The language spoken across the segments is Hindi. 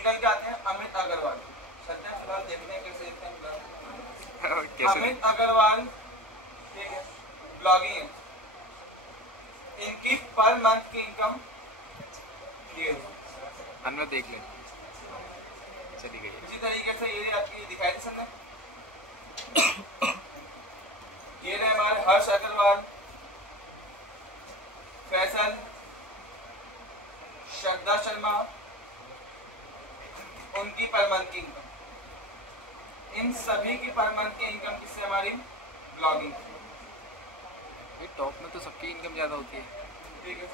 निकल के आते हैं अमित अग्रवाल। सत्या फिलहाल देखते हैं कैसे देखते हैं। अमित अग्रवाल, ठीक है, ब्लॉगिंग है, इनकी पर मंथ की इनकम ये अनवर देख ले, चली गई। इसी तरीके से ये आपकी दिखाई थी सबने। ये रहे हमारे हर्ष अग्रवाल, फैसल, श्रद्धा शर्मा, उनकी पर मंथ की इनकम। इन सभी की पर मंथ की इनकम किससे? हमारी ब्लॉगिंग। टॉप में तो सबकी इनकम ज्यादा होती है, ठीक है।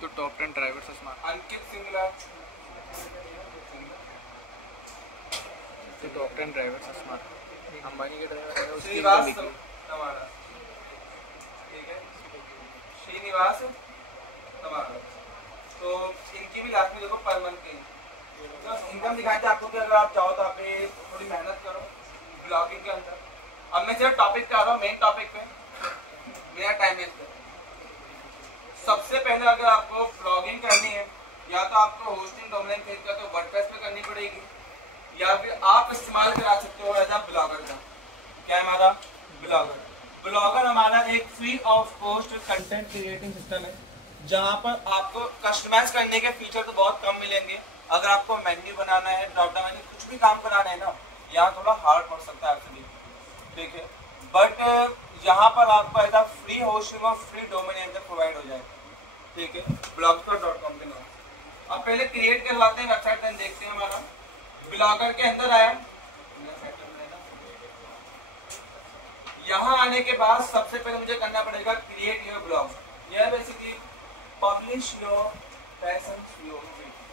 तो टॉप 10 ड्राइवर्स स्मार्ट। अंकित सिंगला, तो टॉप 10 ड्राइवर्स स्मार्ट अंबानी के ड्राइवर है, उसकी श्रीनिवास इनकम तमाड़ा, ठीक है, श्रीनिवास तमाड़ा। तो इनकी भी लास्ट में देखो पर मंथ की इनकम दिखाते हैं आपको कि अगर आप चाहो तो आप थोड़ी मेहनत करो ब्लॉगिंग के अंदर। अब मैं सिर्फ टॉपिक पे आ रहा हूँ, मेन टॉपिक पे, मेरा टाइम वेस्ट है। सबसे पहले अगर आपको ब्लॉगिंग करनी है, या तो आपको होस्टिंग डोमेन खरीद कर तो वर्डप्रेस पे करनी पड़ेगी, या फिर आप इस्तेमाल करा सकते हो एज अ ब्लॉगर का। क्या है हमारा? ब्लॉगर। ब्लॉगर हमारा एक free of cost content creating system है, जहाँ पर आपको कस्टमाइज करने के फीचर तो बहुत कम मिलेंगे। अगर आपको मेन्यू बनाना है, ड्रॉप डाउन मेन्यू, कुछ भी काम कराना है ना, यहाँ थोड़ा हार्ड पड़ सकता है आपसे, ठीक है। बट यहाँ पर आपको एज अ फ्री होस्टिंग और फ्री डोमेन नेम प्रोवाइड हो जाएगा, ठीक है, blogspot.com के नाम। अब पहले क्रिएट करवाते हैं वेबसाइट, देन देखते हैं हमारा ब्लॉगर के अंदर आया। यहाँ आने के बाद सबसे पहले मुझे करना पड़ेगा क्रिएट योर ब्लॉग। यह basically publish your passion your,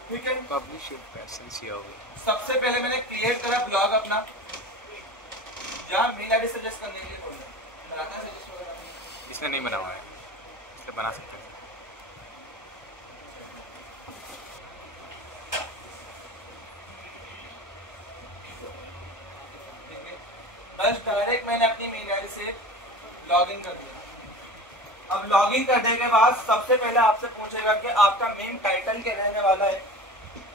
ठीक है, पब्लिश योर पैशन योर। सबसे पहले मैंने क्रिएट करा ब्लॉग अपना, जहाँ मेल आईडी सजेस्ट करने के लिए बोल रहा है। इसमें नहीं बना हुआ है, इससे बना सकते हैं। बस डायरेक्ट मैंने अपनी मेल आईडी से लॉगिन कर दिया। अब लॉगिन करने के बाद सबसे पहले आपसे पूछेगा कि आपका मेन टाइटल क्या रहने वाला है।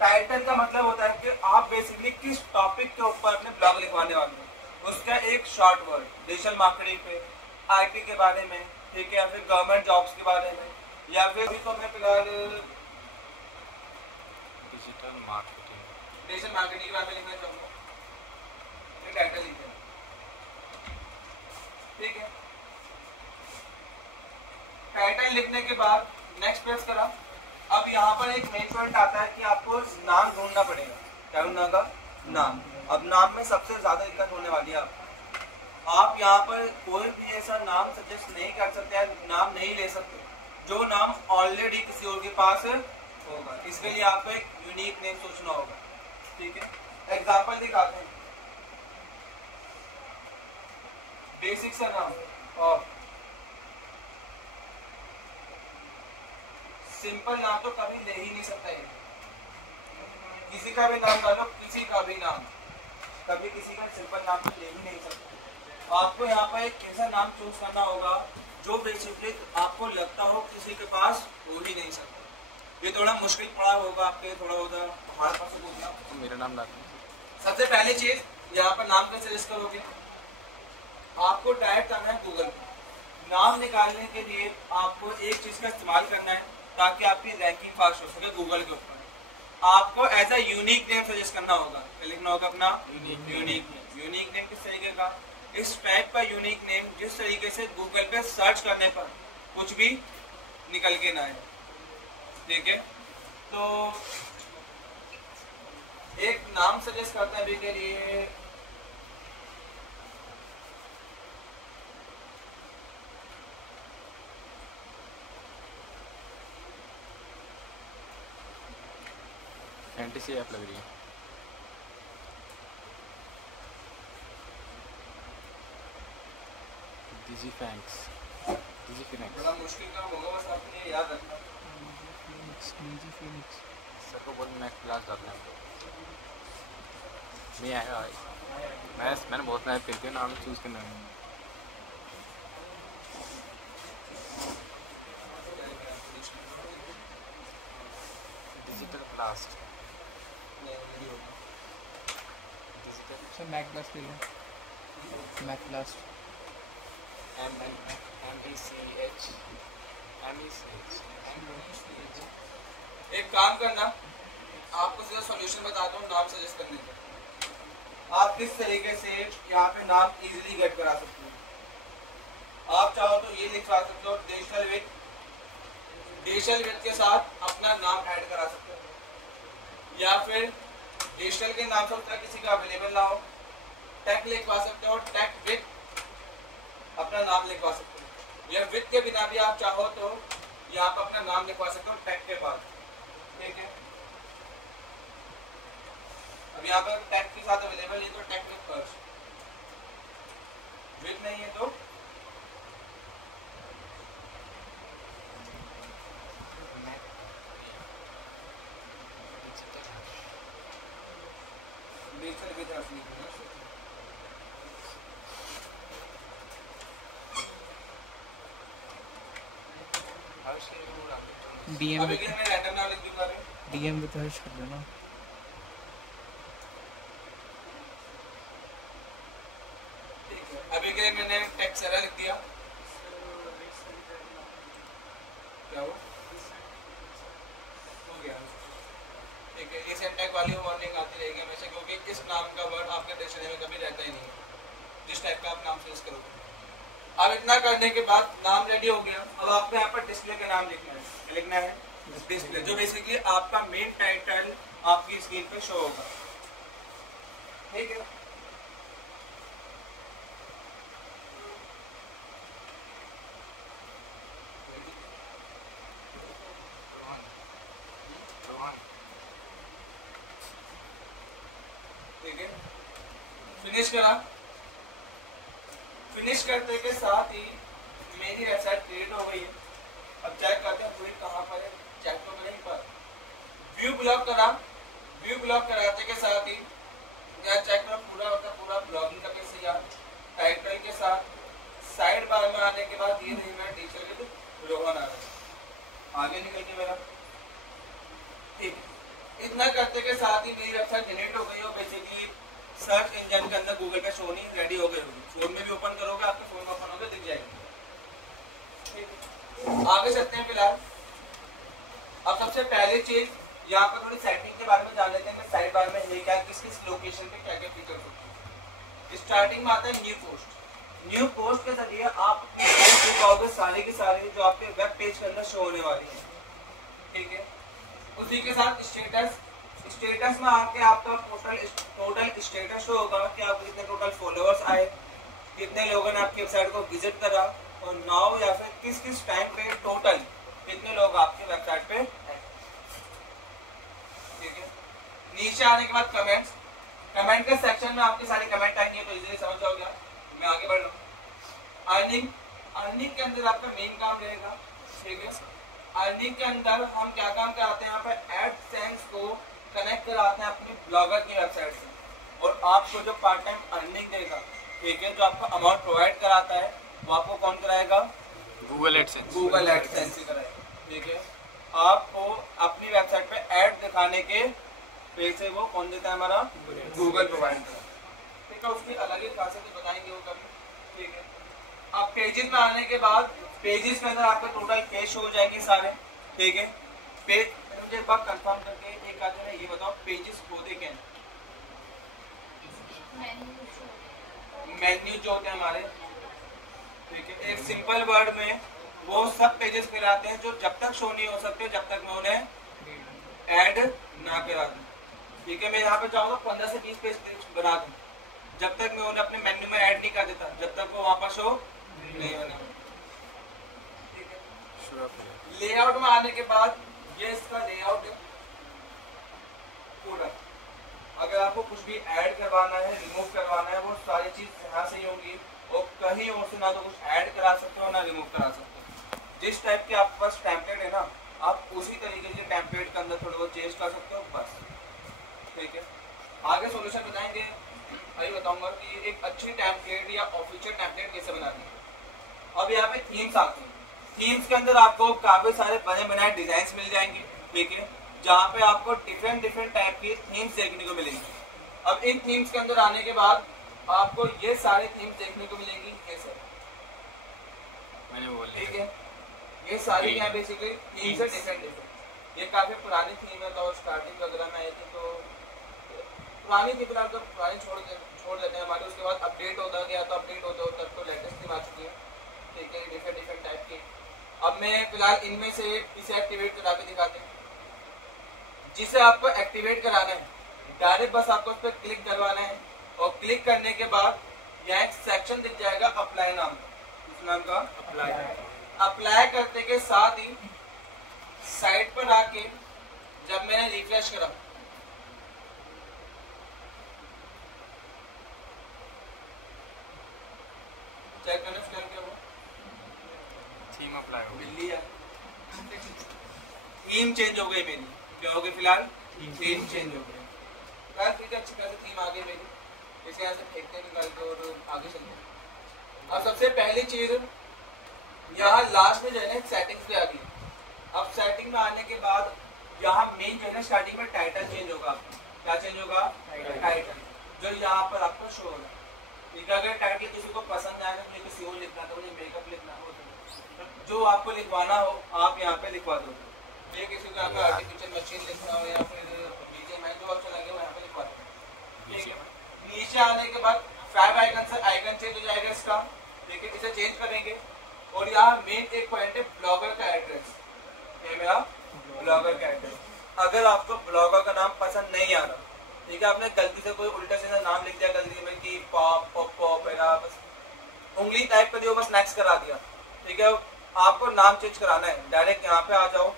टाइटल का मतलब होता है कि आप बेसिकली किस टॉपिक के ऊपर अपने ब्लॉग लिखवाने वाले हैं, उसका एक शॉर्ट वर्ड, डिजिटल मार्केटिंग पे, आईटी के बारे में, ठीक है, या फिर गवर्नमेंट जॉब्स के बारे में, या फिर अभी तो मैं फिलहाल डिजिटल मार्केटिंग के बारे में लिखना चाहूँगा, टाइटल लिखे, ठीक है। टाइटल लिखने के बाद नेक्स्ट प्रेस करा। अब यहाँ पर एक मेन पॉइंट आता है कि आपको नाम ढूंढना पड़ेगा। क्या ढूंढना होगा? नाम। अब नाम में सबसे ज्यादा दिक्कत होने वाली है आप यहाँ पर कोई भी ऐसा नाम सजेस्ट नहीं कर सकते हैं, नाम नहीं ले सकते जो नाम ऑलरेडी किसी और के पास होगा। इसके लिए आपको एक यूनिक नेम सोचना होगा, ठीक है। एग्जाम्पल दिखाते हैं, बेसिक सा नाम और सिंपल नाम तो कभी ले ही नहीं सकता है। किसी का भी नाम डालो, किसी का भी नाम, कभी किसी का सिंपल नाम तो ले ही नहीं सकता। आपको यहाँ पर एक ऐसा नाम चूज करना होगा जो बेसिकली आपको लगता हो किसी के पास हो ही नहीं सकता। ये थोड़ा मुश्किल पड़ा होगा आपके, थोड़ा होगा पहाड़ पर से बोलना। तो मेरा नाम डाल। सबसे पहली चीज यहाँ पर नाम कैसे सजेस्ट करोगे? आपको डायरेक्ट आना है गूगल पे। नाम निकालने के लिए आपको एक चीज का इस्तेमाल करना है ताकि आपकी रैंकिंग फास्ट हो सके गूगल के ऊपर। आपको as a unique name suggest करना होगा। लिखना होगा अपना यूनिक नेम। यूनिक नेम किस तरीके का? इस टाइप का यूनिक नेम जिस तरीके से गूगल पे सर्च करने पर कुछ भी निकल के ना आए, ठीक है। तो एक नाम सजेस्ट करते हैं अभी के लिए, फैंटेसी ऐप लग रही है। डिजी फैंक्स, डिजी फिनिक्स। बड़ा मुश्किल काम होगा, बस आपने ये याद रखना। डिजी फिनिक्स सर को बोल मैं क्लास डालना है। मैं आया भाई, मैंने बहुत मेहनत करके नाम चूज करना है। डिजिटल प्लास्ट सर मैक प्लस ले लो, मैक प्लस एक काम करना, आपको सीधा सॉल्यूशन बताता हूँ नाम सजेस्ट करने का। आप किस तरीके से यहाँ पे नाम इजीली गेट करा सकते हो। आप चाहो तो ये लिखवा सकते हो डिजिटल विथ के साथ अपना नाम ऐड करा सकते हो, या फिर डिजिटल के नाम से होता है किसी का अवेलेबल ना हो, टैग लिखवा सकते हो, टैग विथ अपना नाम लिखवा सकते हो, या विथ के बिना भी आप चाहो तो यहाँ पर अपना नाम लिखवा सकते हो टैग के बाद। ठीक है, अब यहाँ पर टैग के साथ अवेलेबल है तो टैग विथ फर्स्ट, विथ नहीं है तो डिजिटल विथ रख लीजिए। डीएम अभी मैं रैंडम नाम लिख दूंगा। डीएम विद हर्ष कर देना। अभी के लिए मैंने टेक्स्ट एरर लिख दिया। क्या हो गया? ठीक है, ये सिंटैक्स वाली वार्निंग आती रहेगी हमेशा, क्योंकि इस नाम का वर्ड आपके डिक्शनरी में कभी रहता ही नहीं है जिस टाइप का आप नाम चूज करोगे। अब इतना करने के बाद नाम रेडी हो गया। अब आपको यहाँ पर डिस्प्ले का नाम लिखना है डिस्प्ले, जो बेसिकली आपका मेन टाइटल आपकी स्क्रीन पे शो होगा। ठीक है, ठीक है, फिनिश करा। फिनिश करते के साथ ही मेरी वेबसाइट क्रिएट हो गई है। अब चेक करते हैं पूरी कहाँ पर है, चेक तो करें पर व्यू ब्लॉक करा। व्यू ब्लॉक कराते के साथ ही या चेक करो पूरा ब्लॉगिंग का पेज तैयार, टाइटल के साथ साइड बार में आने के बाद ये नहीं मैं टीचर के रोहन आ रहा आगे निकल के मेरा। ठीक, इतना करते के साथ ही मेरी वेबसाइट जनरेट हो गई और बेसिकली सर्च इंजन के अंदर गूगल पे शो नहीं रेडी हो गई होगी। फोन में भी ओपन करोगे, आपके फोन में ओपन होगा दिख जाएगी। आगे चलते हैं। फिलहाल अब सबसे पहले चीज यहाँ पर थोड़ी सेटिंग के बारे में जान लेते हैं कि साइड बार में ये क्या, किस किस लोकेशन पे क्या क्या फीचर होते हैं। स्टार्टिंग में आता है न्यू पोस्ट। न्यू पोस्ट के जरिए आप पाओगे सारे के सारे जो आपके वेब पेज के अंदर शो होने वाली है। ठीक है, उसी के साथ स्टेटस में आके आपका टोटल स्टेटस शो होगा कि आपके कितने टोटल फॉलोअर्स आए, कितने लोगों ने आपकी वेबसाइट को विजिट करा, और नाउ या फिर किस किस टाइम पे टोटल कितने लोग आपकी वेबसाइट पे हैं। ठीक है, नीचे आने के बाद कमेंट के सेक्शन में आपके सारे कमेंट आएंगे तो इजीली समझ जाओगे। मैं आगे बढ़ रहा हूँ। अर्निंग के अंदर आपका मेन काम रहेगा। ठीक है, अर्निंग के अंदर हम क्या काम कराते हैं, यहाँ पर एडसेंस को कनेक्ट कराते हैं अपनी ब्लॉगर की वेबसाइट से, और आपको जो पार्ट टाइम अर्निंग देगा, ठीक है, जो आपको अमाउंट प्रोवाइड कराता है वो आपको कौन कराएगा? गूगल एडसेंस ही कराएगा। ठीक है, आपको अपनी वेबसाइट पे ऐड दिखाने के पैसे वो कौन देता है? हमारा गूगल प्रोवाइड करता है। ठीक है, उसकी अलग ही खासियत बताएंगे वो कभी। ठीक है, अब पेजेस में आने के बाद पेजेस के अंदर आपके टोटल पेज हो जाएंगे सारे। ठीक है, पेज मुझे एक बात कंफर्म करके एक आदमी ने ये बताओ पेजेस होते क्या हैं? मेन्यू जो होते हैं हमारे। ठीक है, एक सिंपल वर्ड में वो सब पेजेस कहलाते हैं जो जब तक शो नहीं हो सकते जब तक मैं उन्हें ऐड ना करा दूं। ठीक है, मैं यहाँ पे चाहूँगा 15 से 20 पेज बना दूं, जब तक मैं उन्हें अपने मेन्यू में ऐड नहीं कर देता जब तक वो वहाँ पर शो नहीं होने। ठीक है, लेआउट में आने के बाद ये इसका लेआउट है पूरा। अगर आपको कुछ भी ऐड करवाना है, रिमूव करवाना है, वो सारी चीज यहाँ से ही होगी, और कहीं और से ना तो कुछ ऐड करा सकते हो ना रिमूव करा सकते हो। जिस टाइप के आपके पास टेम्पलेट है ना, आप उसी तरीके के टेम्पलेट के अंदर थोड़ा बहुत चेंज कर सकते हो बस। ठीक है, आगे सॉल्यूशन बताएंगे। अभी बताऊंगा कि एक अच्छी टेम्पलेट या ऑफिशियल टेम्पलेट कैसे बनानी है। अब यहाँ पे थीम्स आते हैं। थीम्स के अंदर आपको काफी सारे बने बनाए डिजाइन मिल जाएंगे। ठीक है, जहाँ पे आपको डिफरेंट डिफरेंट टाइप की थीम्स देखने को मिलेंगी। अब इन थीम्स के अंदर आने के बाद आपको ये सारे थीम्स देखने को मिलेंगी। ये सर मैंने बोला ठीक है, ये सारी क्या बेसिकली थीम्स है डिफरेंट डिफरेंट। ये काफी पुरानी थीम है, तो स्टार्टिंग वगैरह में आई थी, तो पुरानी थी, फिलहाल तो पुरानी छोड़ देते हैं हमारे। उसके बाद अपडेट होता गया, तो अपडेट होते होते तो लेटेस्ट थीम आ चुकी है, ठीक है, डिफरेंट डिफरेंट टाइप की। अब मैं फिलहाल इनमें से इसे एक्टिवेट करा के दिखाते हैं। जिसे आपको एक्टिवेट कराना है, डायरेक्ट बस आपको उस पर क्लिक करवाना है, और क्लिक करने के बाद यहाँ एक सेक्शन दिख जाएगा अप्लाई नाम का। इस नाम का अप्लाई करने के साथ ही साइट पर आके जब मैंने रिफ्रेश करा, चेक करने से क्या हुआ, थीम अप्लाई हो बिल्ली है, थीम चेंज हो गई मेरी। क्या हो गई फिलहाल? थीम चेंज हो गई। यार ठीक है, अच्छी खासी थीम आ गई मेरी। इसे यहाँ से फेंकते हैं, निकाल के, और आगे चलते हैं। अब सबसे पहली चीज यहाँ लास्ट में जो है ना सेटिंग्स पे आ गई। अब सेटिंग में आने के बाद यहाँ मेन जो है ना स्टार्टिंग में टाइटल चेंज होगा। क्या चेंज होगा? टाइटल, जो यहाँ पर आपको शो होगा। ठीक है, अगर टाइटल किसी को पसंद आए, मुझे किसी और लिखना था, मुझे मेकअप लिखना हो, तो जो आपको लिखवाना हो आप यहाँ पे लिखवा दो। ये किसी को यहाँ पे आर्टिफिशियल मशीन लिखना हो या फिर बीजीएमआई, जो अच्छा लगे वो यहाँ पे लिखवा दो। ठीक है, नीचे आने के बाद 5 आइकन से आइकन चेंज हो जाएगा इसका। ठीक है, इसे चेंज करेंगे। और यहाँ मेन एक पॉइंट है ब्लॉगर का एड्रेस। ये मेरा ब्लॉगर का एड्रेस। अगर आपको ब्लॉगर का नाम पसंद नहीं आ रहा, ठीक है, आपने गलती से कोई उल्टा सीधा नाम लिख दिया गलती में कि पॉप पॉप पॉप है, बस उंगली टाइप कर दिया, बस नेक्स्ट करा दिया। ठीक है, आपको नाम चेंज कराना है, डायरेक्ट यहाँ पे आ जाओ,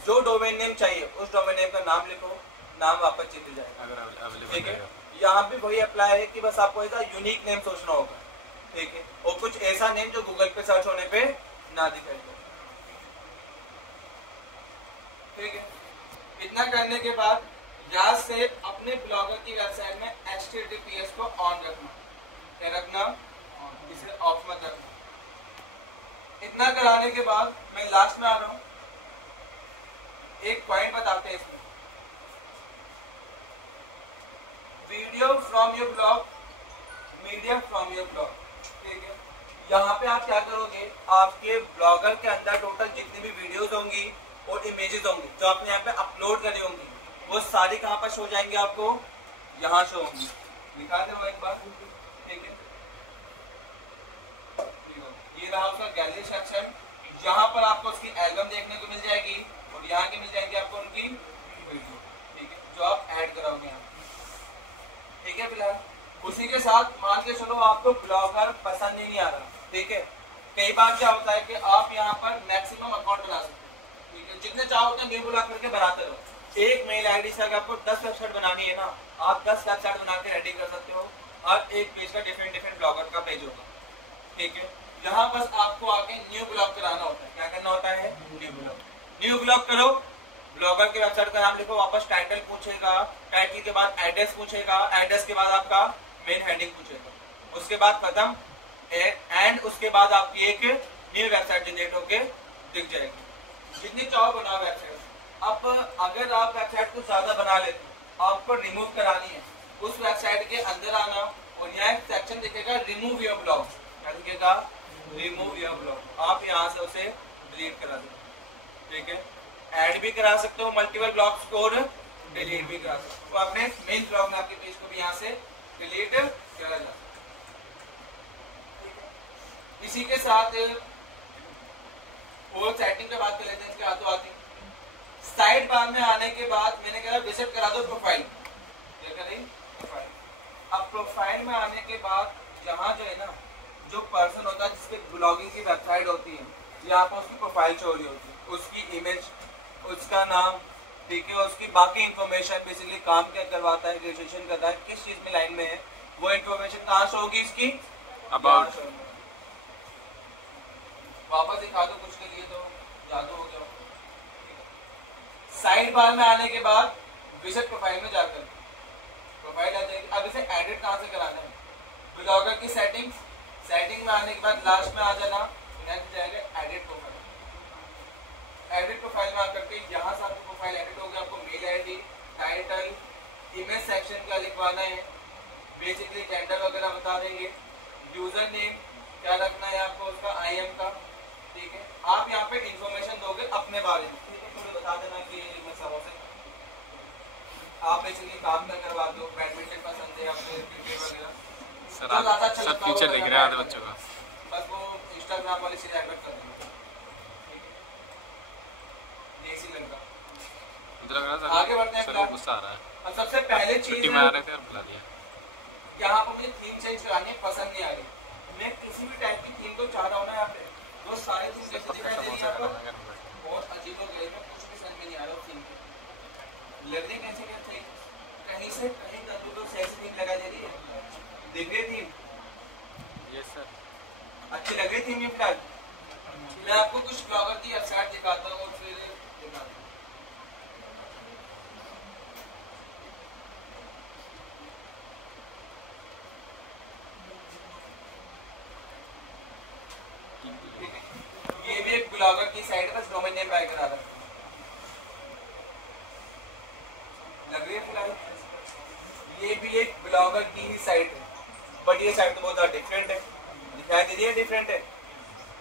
जो डोमेन नेम चाहिए उस डोमेन नेम का नाम लिखो, नाम वापस चेंज हो जाएगा। ठीक है, यहाँ भी वही अप्लाई है कि बस आपको ऐसा यूनिक नेम सोचना होगा। ठीक है, और कुछ ऐसा नेम जो गूगल पे सर्च होने पे ना दिखाई दे। ठीक है, इतना करने के बाद यहाँ से अपने ब्लॉगर की वेबसाइट में HTTPS को ऑन रखना। क्या रखना? इसे ऑफ मत रखना। इतना कराने के बाद मैं लास्ट में आ रहा हूं, एक पॉइंट बताते हैं इसमें, video from your blog, media from your blog. ठीक है, यहाँ पे आप क्या करोगे, आपके ब्लॉगर के अंदर टोटल जितनी भी वीडियोस होंगी और इमेजेस होंगी जो आपने यहाँ पे अपलोड करी होंगी, वो सारी कहाँ पर शो जाएंगी? आपको यहाँ शो होंगी। दिखा दो एक बार। ठीक है, ये रहा उसका गैलरी सेक्शन, जहाँ पर आपको उसकी एल्बम देखने को मिल जाएगी, और यहाँ की मिल जाएंगी आपको उनकी वीडियो। ठीक है, जो आप ऐड कराओगे यहाँ। ठीक है, फिलहाल उसी के साथ मान के चलो आपको ब्लॉगर पसंद ही नहीं आ रहा। ठीक है, कई बार क्या होता है कि आप यहाँ पर मैक्सिमम अकाउंट बना सकते हो। ठीक है, जितने चाहो उतने न्यू ब्लॉग करके बनाते रहो। एक मेल आईडी से अगर आपको 10 वेबसाइट बनानी है ना, आप 10 वेबसाइट बना के रेडी कर सकते हो, और एक पेज का डिफरेंट डिफरेंट ब्लॉगर का पेज होगा। ठीक है, यहाँ बस आपको आके न्यू ब्लॉग कराना होता है। क्या करना होता है? New blog. न्यू ब्लॉग करो, ब्लॉगर की वेबसाइट का नाम लिखो, वापस टाइटल पूछेगा, टाइटल के बाद एड्रेस पूछेगा, एड्रेस के बाद आपका मेन हेडिंग पूछेगा, उसके बाद खत्म, एंड उसके बाद आपकी एक न्यू वेबसाइट जनरेट होके दिख जाएगी। जितनी चाहो बनाओ वेबसाइट। अब अगर आप वेबसाइट को ज्यादा बना लेते हो, आपको रिमूव करानी है, उस वेबसाइट के अंदर आना, और यहाँ एक सेक्शन दिखेगा रिमूव योर ब्लॉग। क्या दिखेगा? Remove your blog. आप यहाँ से उसे डिलीट करा दो। ठीक है, ऐड भी करा सकते हो मल्टीपल ब्लॉग्स को, और डिलीट भी करा सकते हो। तो आपने मेन ब्लॉग में आपके पेज को भी यहाँ से डिलीट करा जा। इसी के साथ और सेटिंग पे बात कर लेते हैं इसके हाथों आती। साइड बार में आने के बाद मैंने कहा विजिट करा दो प्रोफाइल। क्या करें? प्रोफाइल। अब प्रोफाइल में आने के बाद यहाँ जो है ना, जो पर्सन होता है जिसपे ब्लॉगिंग की वेबसाइट होती है, यहाँ पर उसकी प्रोफाइल शो हो रही होती है, उसकी इमेज, उसका नाम, ठीक है, उसकी बाकी इंफॉर्मेशन, बेसिकली काम क्या करवाता है, ग्रेजुएशन करता है, किस चीज में लाइन में है, वो इंफॉर्मेशन कहाँ शो होगी इसकी? अबाउट। वापस दिखा दो कुछ के लिए तो जादू हो गया। साइड बार में आने के बाद विजिट प्रोफाइल में जाकर प्रोफाइल आ जाएगी। अब इसे एडिट कहाँ से कराना है? ब्लॉगर की सेटिंग्स, सेटिंग में आने के बाद लास्ट में आ जाना, नेक्स्ट जाएगा एडिट प्रोफाइल। एडिट प्रोफाइल में आकर के यहाँ से आपकी प्रोफाइल एडिट होगी। आपको mail ID, title, image section क्या लिखवाना है, बेसिकली जेंडर वगैरह बता देंगे, यूजर नेम क्या रखना है आपको उसका, IM का, ठीक है। आप यहाँ पे इंफॉर्मेशन दोगे अपने बारे में, ठीक है। थोड़ा बता देना कि मैं सब से आप बेसिकली काम क्या करवा दो, बैडमिंटन पसंद है या फिर क्रिकेट वगैरह, सर जो ज़्यादा अच्छा सब लगता है फीचर वो दिख करना रहे हैं आधे है। बच्चों का। बस वो इंस्टाग्राम वाली चीज़ ऐड कर देंगे, देसी लड़का। मुझे लग रहा आगे बढ़ते हैं सर फिलहाल। गुस्सा आ रहा है। और सबसे पहले छुट्टी चीज़ में आ रहे थे और बुला दिया। यहाँ पर मुझे थीम चेंज करानी है, पसंद नहीं आ रही। मैं किसी भी टाइप की थीम तो चाह रहा हूँ ना। यहाँ पे वो सारी थीम जैसे दिखाई दे रही है यहाँ पर, बहुत अजीब हो गई है, कुछ भी समझ में नहीं आ रहा थीम की लगने कैसे क्या थी, कहीं से कहीं तक तो सैसी थीम लगा दे रही है। दिख रही थीम, यस सर, अच्छी लग रही थीम ये फिलहाल। मैं आपको कुछ ब्लॉगर की वेबसाइट दिखाता हूँ और फिर दिखाता हूँ। ये भी एक ब्लॉगर की साइट है, बस डोमेन नेम बाय करा रहा है। लग रही है फिलहाल। ये भी एक ब्लॉगर की ही साइट है, बट ये साइट तो बहुत डिफरेंट है, दिखाई दे रही है डिफरेंट है।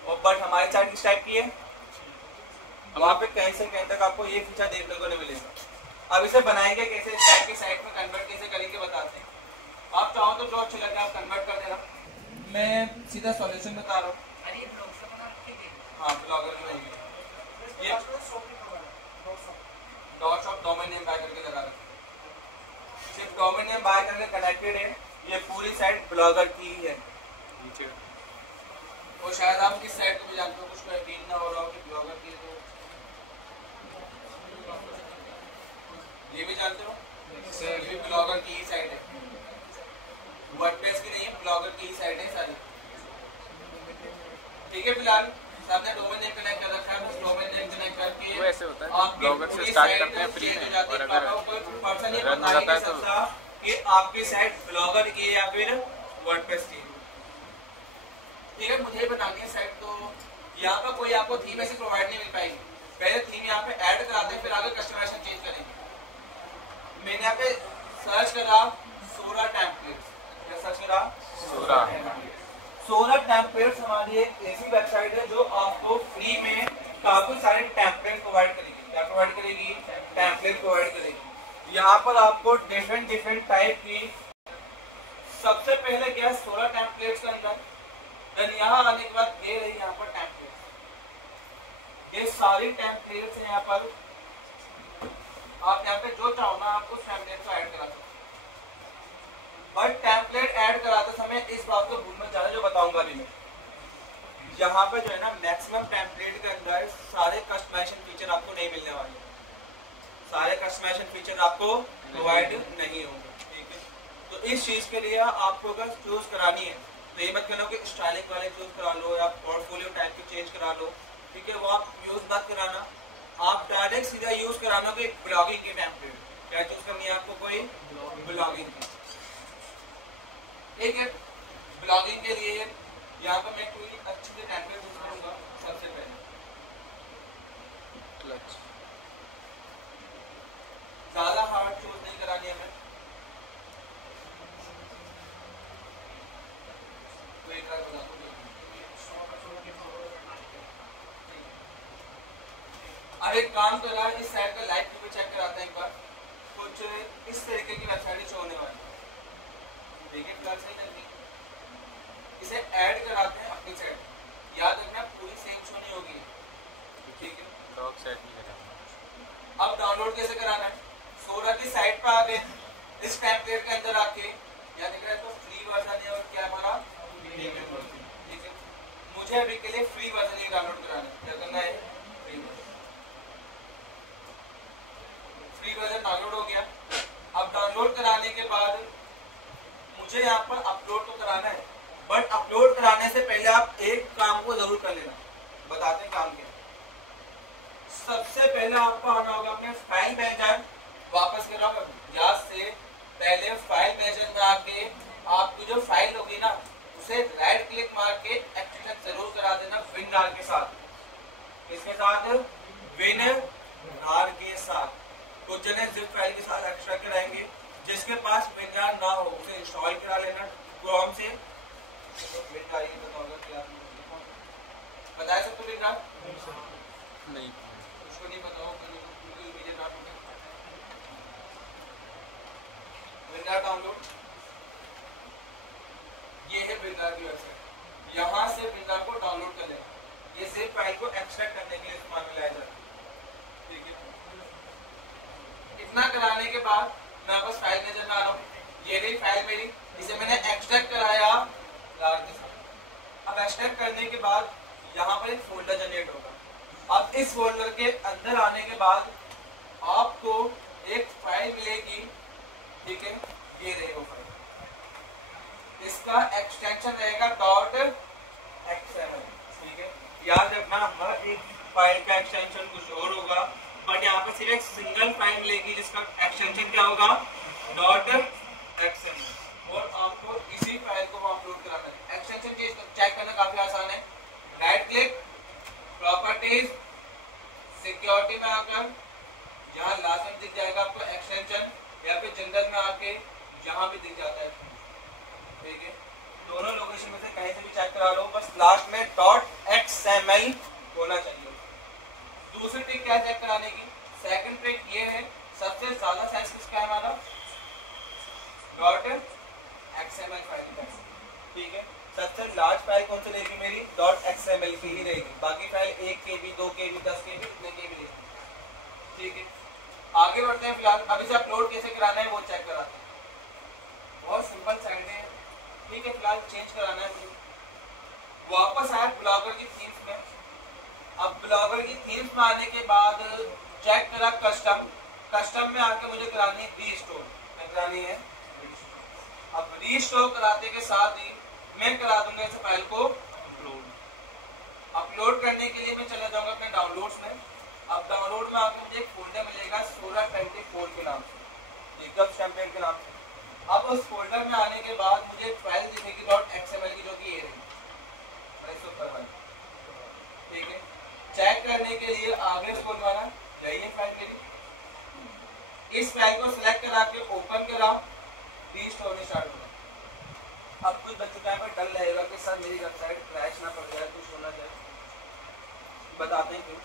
और बट हमारी साइट किस टाइप की है, वहाँ पे कहीं से कहीं तक आपको ये फीचर देखने को नहीं मिलेगा। अब इसे बनाएंगे कैसे, इस टाइप की साइट में कन्वर्ट कैसे करेंगे बताते हैं। आप चाहो तो जो अच्छे लगे आप कन्वर्ट कर देना, मैं सीधा सॉल्यूशन बता रहा हूँ। हाँ ब्लॉगर में नहीं, ये dot shop domain name by करके लगा रखा, सिर्फ डोमेन नेम बाय करके कनेक्टेड है। ये पूरी साइट ब्लॉगर की ही है। और शायद आप किस साइट को भी जानते हो, कुछ यकीन ना हो रहा हो कि ब्लॉगर की है, तो ये भी जानते हो, ये भी ब्लॉगर की ही साइट है, वर्डप्रेस की नहीं है, ब्लॉगर की ही साइट है सारी, ठीक है। फिलहाल आपने डोमेन नेम कनेक्ट कर रखा है, बस डोमेन नेम कनेक्ट करके वो ऐसे होता है ब्लॉगर से स्टार्ट करते हैं फ्री में, और अगर पर्सन ये रन बता हो नहीं जाता है तो सकता कि आपकी साइट ब्लॉगर की है या फिर वर्डप्रेस की, ठीक है। मुझे बनानी है साइट, तो यहाँ पर कोई आपको थीम ऐसी प्रोवाइड नहीं मिल पाएगी। पहले थीम यहाँ पे ऐड कराते हैं, फिर आगे कस्टमाइजेशन चेंज करेंगे। मैंने यहाँ पे सर्च करा सोरा टेम्पलेट्स, क्या सर्च करा, सोरा टेम्पलेट्स हमारी एक ऐसी वेबसाइट है जो आपको फ्री में काफी सारे टेम्पलेट प्रोवाइड करेगी। क्या प्रोवाइड करेगी, टेम्पलेट प्रोवाइड करेगी। यहाँ पर आपको डिफरेंट टाइप की, सबसे पहले क्या सोरा टेम्पलेट्स का अंदर, देन यहाँ आने के बाद ये रही यहाँ पर टेम्पलेट्स, ये सारी टेम्पलेट्स हैं। यहाँ पर आप यहाँ पे जो चाहो ना आप उस टेम्पलेट को ऐड करा सकते हो, बट टेम्पलेट ऐड कराते समय इस बात को भूल मत जाना जो बताऊंगा अभी मैं। यहाँ पे जो है ना मैक्सिमम टेम्पलेट के अंदर सारे कस्टमाइजेशन फीचर आपको नहीं मिलने वाले, सारे कस्टमाइजेशन फीचर आपको प्रोवाइड नहीं होंगे, ठीक है। तो इस चीज के लिए आपको अगर चूज करानी है तो ये मत करना कि स्टाइलिंग वाले चूज करा लो या पोर्टफोलियो टाइप की चेंज करा लो, ठीक है। वो आप यूज मत कराना, आप डायरेक्ट सीधा यूज कराना कि ब्लॉगिंग की टेम्पलेट क्या चूज करनी है आपको, कोई ब्लॉगिंग की, ठीक है। ब्लॉगिंग के लिए यहाँ पर मैं कोई अच्छी सी टेम्पलेट यूज करूंगा। सबसे पहले क्लच, ज्यादा हार्ड चूज नहीं करानी है, मैं अब एक काम कर रहा है, इस साइट का लाइव व्यू चेक कराते हैं एक बार। कुछ इस तरीके की वेबसाइट शो होने वाली है, देखिए फिलहाल सही चलती, इसे ऐड कराते हैं अपनी साइट। याद रखना पूरी सेम शो नहीं होगी, ठीक है। ब्लॉग सेट नहीं करना। अब डाउनलोड कैसे कराना है, सोरा की साइट पर आ गए, इस टेम्पलेट के अंदर आके या दिख रहा है तो फ्री वर्जन है और क्या हमारा प्रीमियम वर्जन, ठीक है। मुझे अभी के लिए फ्री वर्जन ही डाउनलोड कराना है, क्या करना है, फ्री वर्जन डाउनलोड हो गया। अब डाउनलोड कराने के बाद मुझे यहाँ पर अपलोड तो कराना है, बट अपलोड कराने से पहले आप एक काम को जरूर कर लेना, बताते हैं काम क्या। सबसे पहले आपको आना होगा अपने फाइल मैनेजर, वापस करो याद से पहले फाइल मैनेजर में आके आपकी जो फाइल होगी ना उसे राइट क्लिक मार के एक्सटेंशन जरूर करा देना विंडार के साथ। इसके साथ विन आर के साथ। कुछ जने जिप फाइल के साथ एक्स्ट्रा कराएंगे, जिसके पास विनर ना हो उसे इंस्टॉल करा लेना क्रोम से। बताया सबको विनर नहीं उसको नहीं पता हो विनर डाउनलोड। ये है विनर की वेबसाइट, यहाँ से विनर को डाउनलोड कर लेना। ये जिप फाइल को एक्सट्रैक्ट करने के लिए इस्तेमाल में लाया जाता है। ठीक है, इतना कराने के बाद मैं बस फाइल नजर में आ रहा हूँ। ये रही फाइल मेरी, इसे मैंने एक्सट्रैक्ट कराया लार के साथ। अब एक्सट्रैक्ट करने के बाद यहाँ पर एक फोल्डर जनरेट होगा। अब इस फोल्डर के अंदर आने के बाद आपको एक फाइल मिलेगी। ठीक है, ये रही वो फाइल, इसका एक्सटेंशन रहेगा .xml। ठीक है, याद रखना हर एक फाइल का एक्सटेंशन कुछ और होगा, बट यहाँ पर सिर्फ एक सिंगल फाइल मिलेगी जिसका एक्सटेंशन क्या होगा .xml, और आपको इसी फाइल को अपलोड कराना है। एक्सटेंशन चेक करना काफी आसान है। राइट क्लिक, प्रॉपर्टीज, सिक्योरिटी में आकर यहाँ लास्ट में दिख जाएगा आपको एक्सटेंशन, या फिर जनरल में आके यहाँ भी दिख जाता है। ठीक है, दोनों लोकेशन में से कहीं से भी चेक करा लो, बस लास्ट में .xml होना चाहिए। दूसरी ट्रिक क्या चेक कराने की? सेकंड ट्रिक ये है, सबसे ज्यादा साइज किसका है हमारा .xml फाइल का। ठीक है, सबसे लार्ज फाइल कौन सी रहेगी मेरी .xml की ही रहेगी, बाकी फाइल 1 KB 2 KB 10 KB इतने KB रहेगी। ठीक है, आगे बढ़ते हैं। फिलहाल अभी से अपलोड कैसे कराना है वो चेक कराते हैं। बहुत सिंपल साइड है। ठीक है, फिलहाल चेंज कराना है मुझे। वापस आए ब्लॉगर की थीम्स में। अब ब्लॉगर की थीम्स में आने के बाद चेक करा कस्टम। कस्टम में आके मुझे करानी रीस्टोर, करानी है। अब रीस्टोर कराते के साथ ही मैं करा दूंगा इस फाइल को अपलोड करने के लिए मैं चला जाऊंगा अपने डाउनलोड्स में। अब डाउनलोड में आपको मुझे एक फोल्डर मिलेगा सोरा 24 के नाम से, गप टेम्पलेट के नाम से। अब उस फोल्डर में आने के बाद मुझे एक फाइल दिखेगी .xml की, जो कि ये रही। ठीक है, चेक करने के लिए आगे स्क्रॉल करना, यही है फाइल मेरी। इस फाइल को सिलेक्ट करा के ओपन करा, रीस्टोर में स्टार्ट होगा। अब कुछ बच्चों का डर रहेगा कि सर मेरी वेबसाइट क्रैश ना पड़ जाए, कुछ होना चाहिए, बताते हैं क्यों।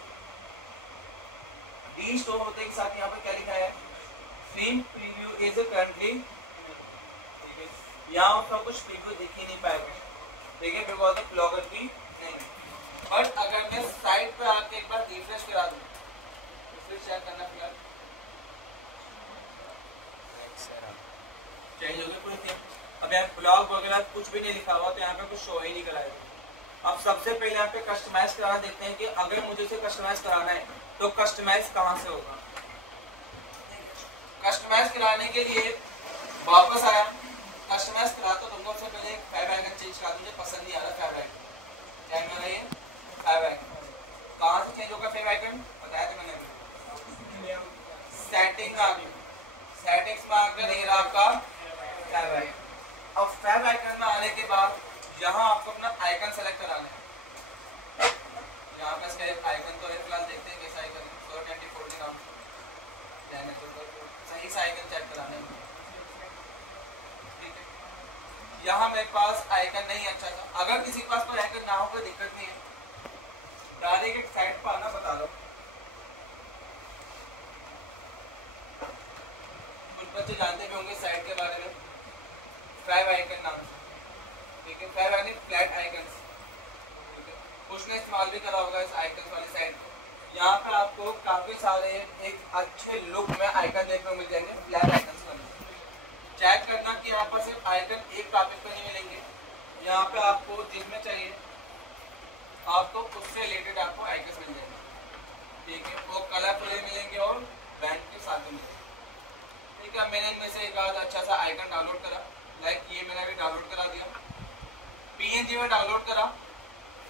रीस्टोर होते के साथ यहाँ पर क्या लिखा है, थीम प्रीव्यू इज करंटली। ठीक है, यहाँ आपको कुछ प्रीव्यू दिख ही नहीं पाएगा। ठीक है, बिकॉज ऑफ ब्लॉगर की नहीं। बट अगर मैं साइट पे आके एक बार रिफ्रेश करा दूं, रिफ्रेश चेक करना फिलहाल चेंज हो गया पूरी थीम। अब यहाँ ब्लॉग वगैरह कुछ भी नहीं लिखा हुआ, तो यहाँ पे कुछ शो ही नहीं कराएगा। अब सबसे पहले यहाँ पे कस्टमाइज कराना देखते हैं कि अगर मुझे इसे कस्टमाइज कराना है तो कस्टमाइज कहाँ से होगा। कस्टमाइज कराने के लिए वापस आया, कस्टमाइज करा तो तुमको सबसे पहले एक फैब आइकन चेंज करा, मुझे पसंद नहीं आ रहा फैब आइकन। क्या मेरा ये फैब आइकन कहाँ से चेंज होगा? फैब आइकन बताया था मैंने, सेटिंग आ गई, सेटिंग्स में आकर ये रहा आपका फैब आइकन। अब फैब आइकन में आने के बाद यहाँ आपको अपना आइकन सेलेक्ट कराना है। यहाँ पे इसका एक आइकन तो है, फिलहाल देखते हैं कैसा आइकन है। 194 के नाम से सही सा आइकन चेक कराना है। ठीक है, यहाँ मेरे पास आइकन नहीं अच्छा था। अगर किसी के पास कोई आइकन ना हो कोई दिक्कत नहीं है, डायरेक्ट एक साइट पर आना, बता दो। कुछ बच्चे जानते भी होंगे साइट के बारे में, फैब आइकन नाम से। ठीक है, फैब यानी फ्लैट आइकन्स। उसने इस्तेमाल भी करा होगा इस आइकन वाली साइट को। यहाँ पे आपको काफी सारे एक अच्छे लुक में आइकन देखने को मिल जाएंगे, फ्लैट आइकन्स वाले। चेक करना कि यहाँ पर सिर्फ आइकन एक टॉपिक पर नहीं मिलेंगे, यहाँ पे आपको जिसमें चाहिए आपको उससे रिलेटेड आपको आइकन्स मिल जाएंगे। ठीक है, वो कलरफुल मिलेंगे और ब्रांड के साथ में मिलेंगे। ठीक है, मैंने इनमें से एक आध अच्छा सा आइकन डाउनलोड करा, लाइक ये मैंने अभी डाउनलोड करा दिया। PNG में डाउनलोड करा,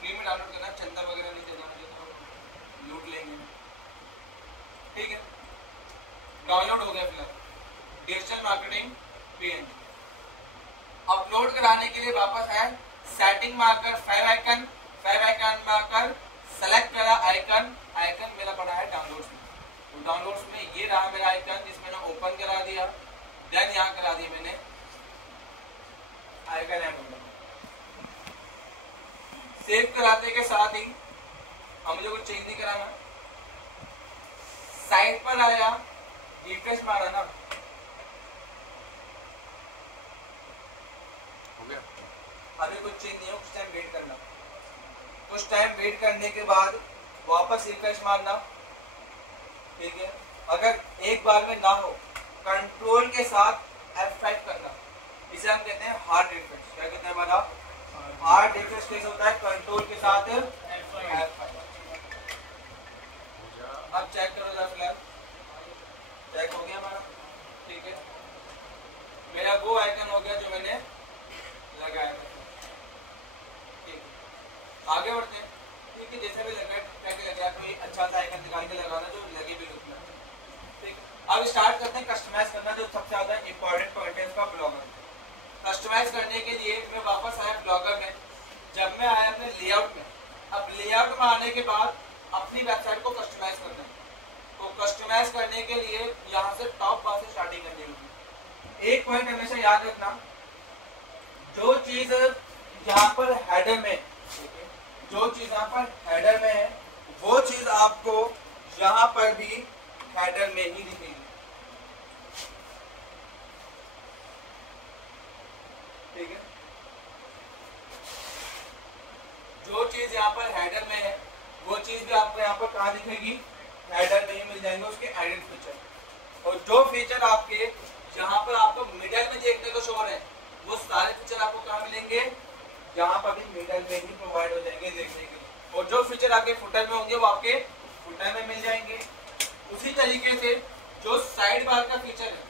फ्री में डाउनलोड करना, चंदा वगैरह नहीं देना मुझे, तो लूट लेंगे। ठीक है, डाउनलोड हो गया। फिलहाल डिजिटल मार्केटिंग PNG अपलोड कराने के लिए वापस है सेटिंग में आकर फैब आइकन, फैब आइकन में आकर सेलेक्ट करा आइकन, आइकन मेरा पड़ा है डाउनलोड्स में, तो डाउनलोड्स में ये रहा मेरा आइकन जिसमें मैंने ओपन करा दिया, देन यहाँ करा दिया मैंने आइकन ऐड होगा। सेव कराते के साथ ही हम मुझे कुछ चेंज नहीं कराना, साइड पर आया, रिफ्रेश मारा ना, हो गया। अभी कुछ चेंज नहीं हो, कुछ टाइम वेट करना, कुछ टाइम वेट करने के बाद वापस रिफ्रेश मारना, ठीक है। अगर एक बार में ना हो, कंट्रोल के साथ F5 करना, इसे हम कहते हैं हार्ड रिफ्रेश। क्या कहते हैं हमारा हार्ड रिफ्रेश? कैसे होता है? कंट्रोल के साथ F5। अब चेक करो जरा फिलहाल, चेक हो गया हमारा, ठीक है। मेरा वो आइकन हो गया जो मैंने लगाया था, ठीक है। आगे बढ़ते हैं, ठीक है। जैसे भी लगा कोई अच्छा सा आइकन निकाल के लगाना जो लगे भी लुक में, ठीक है। अब स्टार्ट करते हैं कस्टमाइज करना, जो सबसे ज्यादा इंपॉर्टेंट पॉइंट है इसका ब्लॉगर। कस्टमाइज करने के लिए मैं वापस आया ब्लॉगर में, जब मैं आया अपने लेआउट में, अब लेआउट में आने के बाद अपनी वेबसाइट को कस्टमाइज करना है, तो कस्टमाइज करने के लिए यहाँ से टॉप बार से स्टार्टिंग करनी होगी। एक पॉइंट हमेशा याद रखना, जो चीज यहाँ पर हेडर में, जो चीज यहाँ पर हेडर में है, वो चीज आपको यहाँ पर भी हेडर में ही दिखेगी, ठीक है। जो चीज यहाँ पर हेडर में है, वो चीज भी आपको यहाँ पर कहाँ दिखेगी? हेडर में ही मिल जाएंगे उसके एडिट फीचर। और जो फीचर आपके यहाँ पर आपको मिडल में देखने को शो हो रहे हैं, वो सारे फीचर आपको कहाँ मिलेंगे? यहाँ पर भी मिडल में ही प्रोवाइड हो जाएंगे देखने के लिए। और जो फीचर आपके फुटर में होंगे वो आपके फुटर में मिल जाएंगे। उसी तरीके से जो साइड बार का फीचर है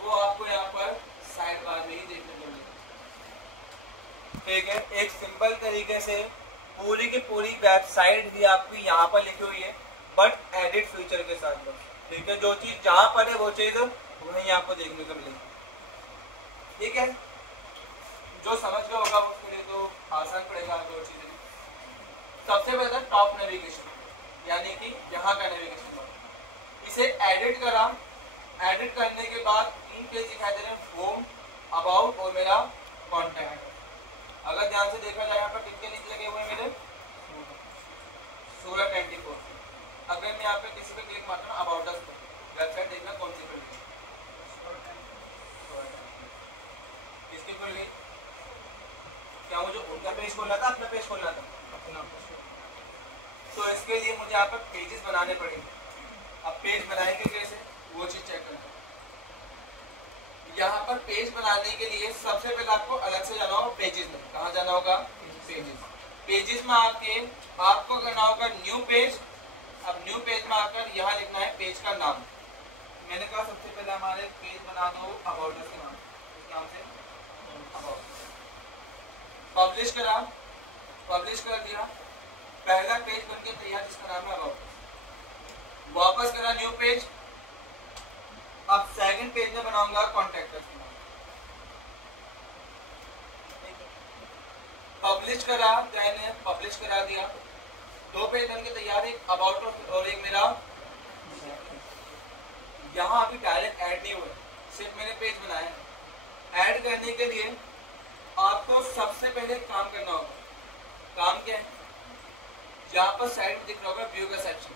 वो आपको यहाँ पर साइड बार में ही देखने को मिलेगा, ठीक है। एक सिंपल तरीके से पूरी की पूरी वेबसाइट भी आपकी यहाँ पर लिखी हुई है, बट एडिट फीचर के साथ बस, ठीक है। जो चीज जहाँ पर है वो चीज वहीं आपको देखने को मिलेगी, ठीक है। जो समझ गया होगा उसके लिए तो आसान पड़ेगा जो चीजें। सबसे पहले टॉप नेविगेशन, यानी कि यहाँ का नेविगेशन, इसे एडिट करा। एडिट करने के बाद 3 पेज दिखाई दे रहे हैं, होम, अबाउट और मेरा कॉन्टैक्ट। अगर ध्यान से देखा जाए यहाँ पर कितने लिंक लगे हुए हैं मेरे? 1624। अगर मैं यहाँ पे किसी पे क्लिक मारता हूँ अबाउट अस पे, वेबसाइट देखना कौन सी खुल गई, किसकी खुल गई? क्या मुझे उनका पेज खोलना था, अपना पेज खोलना था? अपना। तो इसके लिए मुझे यहाँ पर पेजेस बनाने पड़ेंगे। अब पेज बनाएंगे कैसे, वो चीज चेक करना है। यहाँ पर पेज बनाने के लिए सबसे पहले आपको अलग से जाना होगा पेजेस में। कहाँ जाना होगा? पेजेस। पेजेस में आके आपको करना होगा न्यू पेज। अब न्यू पेज में आकर यहाँ लिखना है पेज का नाम। मैंने कहा सबसे पहले हमारे पेज बना दो अबाउट अस के नाम, इस नाम से अबाउट। पब्लिश करा, पब्लिश कर दिया, पहला पेज बनके तैयार जिसका नाम है अबाउट। वापस करा न्यू पेज। अब सेकंड पेज में बनाऊंगा कॉन्टैक्ट अस। पब्लिश करा, मैंने पब्लिश करा दिया, 2 पेज बनके तैयार, एक अबाउट और एक मेरा। यहाँ अभी डायरेक्ट ऐड नहीं हुआ, सिर्फ मैंने पेज बनाया है। ऐड करने के लिए आपको सबसे पहले काम करना होगा। काम क्या है? यहाँ पर साइड में दिख रहा होगा व्यू का सेक्शन,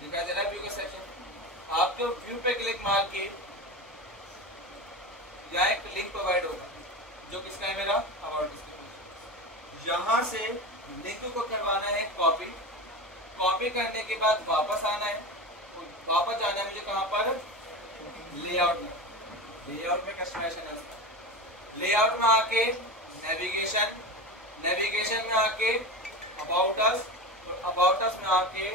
दिखाई दे रहा है व्यू का सेक्शन। आपको व्यू पे क्लिक मार के यहाँ एक लिंक प्रोवाइड होगा जो किसका है? मेरा अबाउट। यहाँ से लिंक को करवाना है कॉपी। कॉपी करने के बाद वापस आना है। वापस जाना है मुझे कहाँ पर? लेआउट में। लेआउट में कस्टमाइजेशन है उसका। लेआउट में आके नेविगेशन, नेविगेशन में आके अबाउट अस, अबाउट अस में आके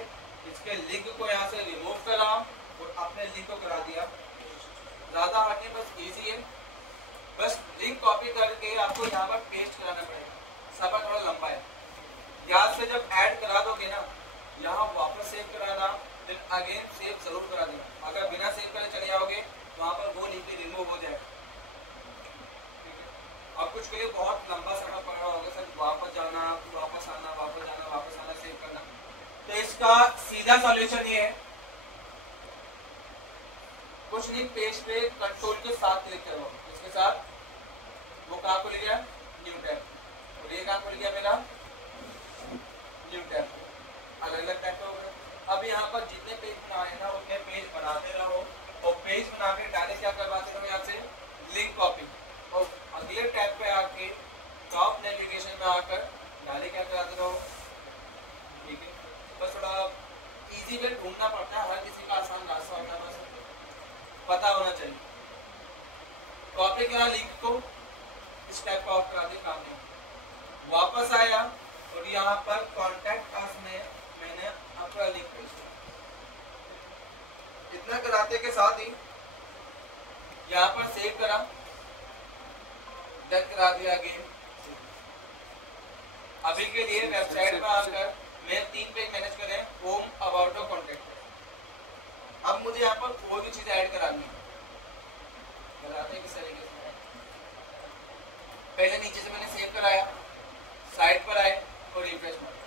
इसके लिंक को यहाँ से रिमूव करा और अपने लिंक को करा दिया। ज्यादा हार्ड नहीं, बस इजी है। बस लिंक कॉपी करके आपको यहाँ पर पेस्ट कराना पड़ेगा। सफर थोड़ा लंबा है। याद से जब ऐड करा दोगे ना, यहाँ वापस सेव कराना, फिर अगेन सेव जरूर करा देना। अगर बिना सेव करे चले जाओगे वहाँ पर वो लिंक रिमूव हो जाएगा। ठीक है, और कुछ के लिए बहुत लंबा समय पड़ रहा होगा, सर वापस जाना, वापस आना, वापस जाना, वापस आना, सेव करना। तो इसका सॉल्यूशन ये है, कुछ नहीं, पेज पे कंट्रोल के साथ क्लिक करो, इसके साथ वो कहाँ खुल गया, न्यू टैब, और ये कहाँ खुल गया मेरा, न्यू टैब, अलग अलग टैब हो गए। अब यहाँ पर जितने पेज बनाए ना उतने पेज बनाते रहो, और पेज बना के डायरेक्ट क्या करवाते रहो, यहाँ से लिंक कॉपी, और अगले टैब पे आके टॉप नेविगेशन में आकर डायरेक्ट क्या कराते रहो, ठीक है। बस थोड़ा इजी वे ढूंढना पड़ता है, हर किसी का आसान रास्ता होता है, बस पता होना चाहिए। कॉपी करा लिंक को, इस टाइप का ऑफ करा दे, काम नहीं। वापस आया और यहाँ पर कॉन्टैक्ट अस में मैंने अपना लिंक भेज दिया। इतना कराते के साथ ही यहाँ पर सेव करा, डन करा दिया गेम। अभी के लिए वेबसाइट में आकर मैं 3 पेज मैनेज करें, होम, अबाउट और कॉन्टैक्ट। अब मुझे यहाँ पर कोई भी चीज ऐड करानी है, बताते हैं किस तरीके से। पहले नीचे से मैंने सेव कराया, साइट पर आए और रिफ्रेश मारा,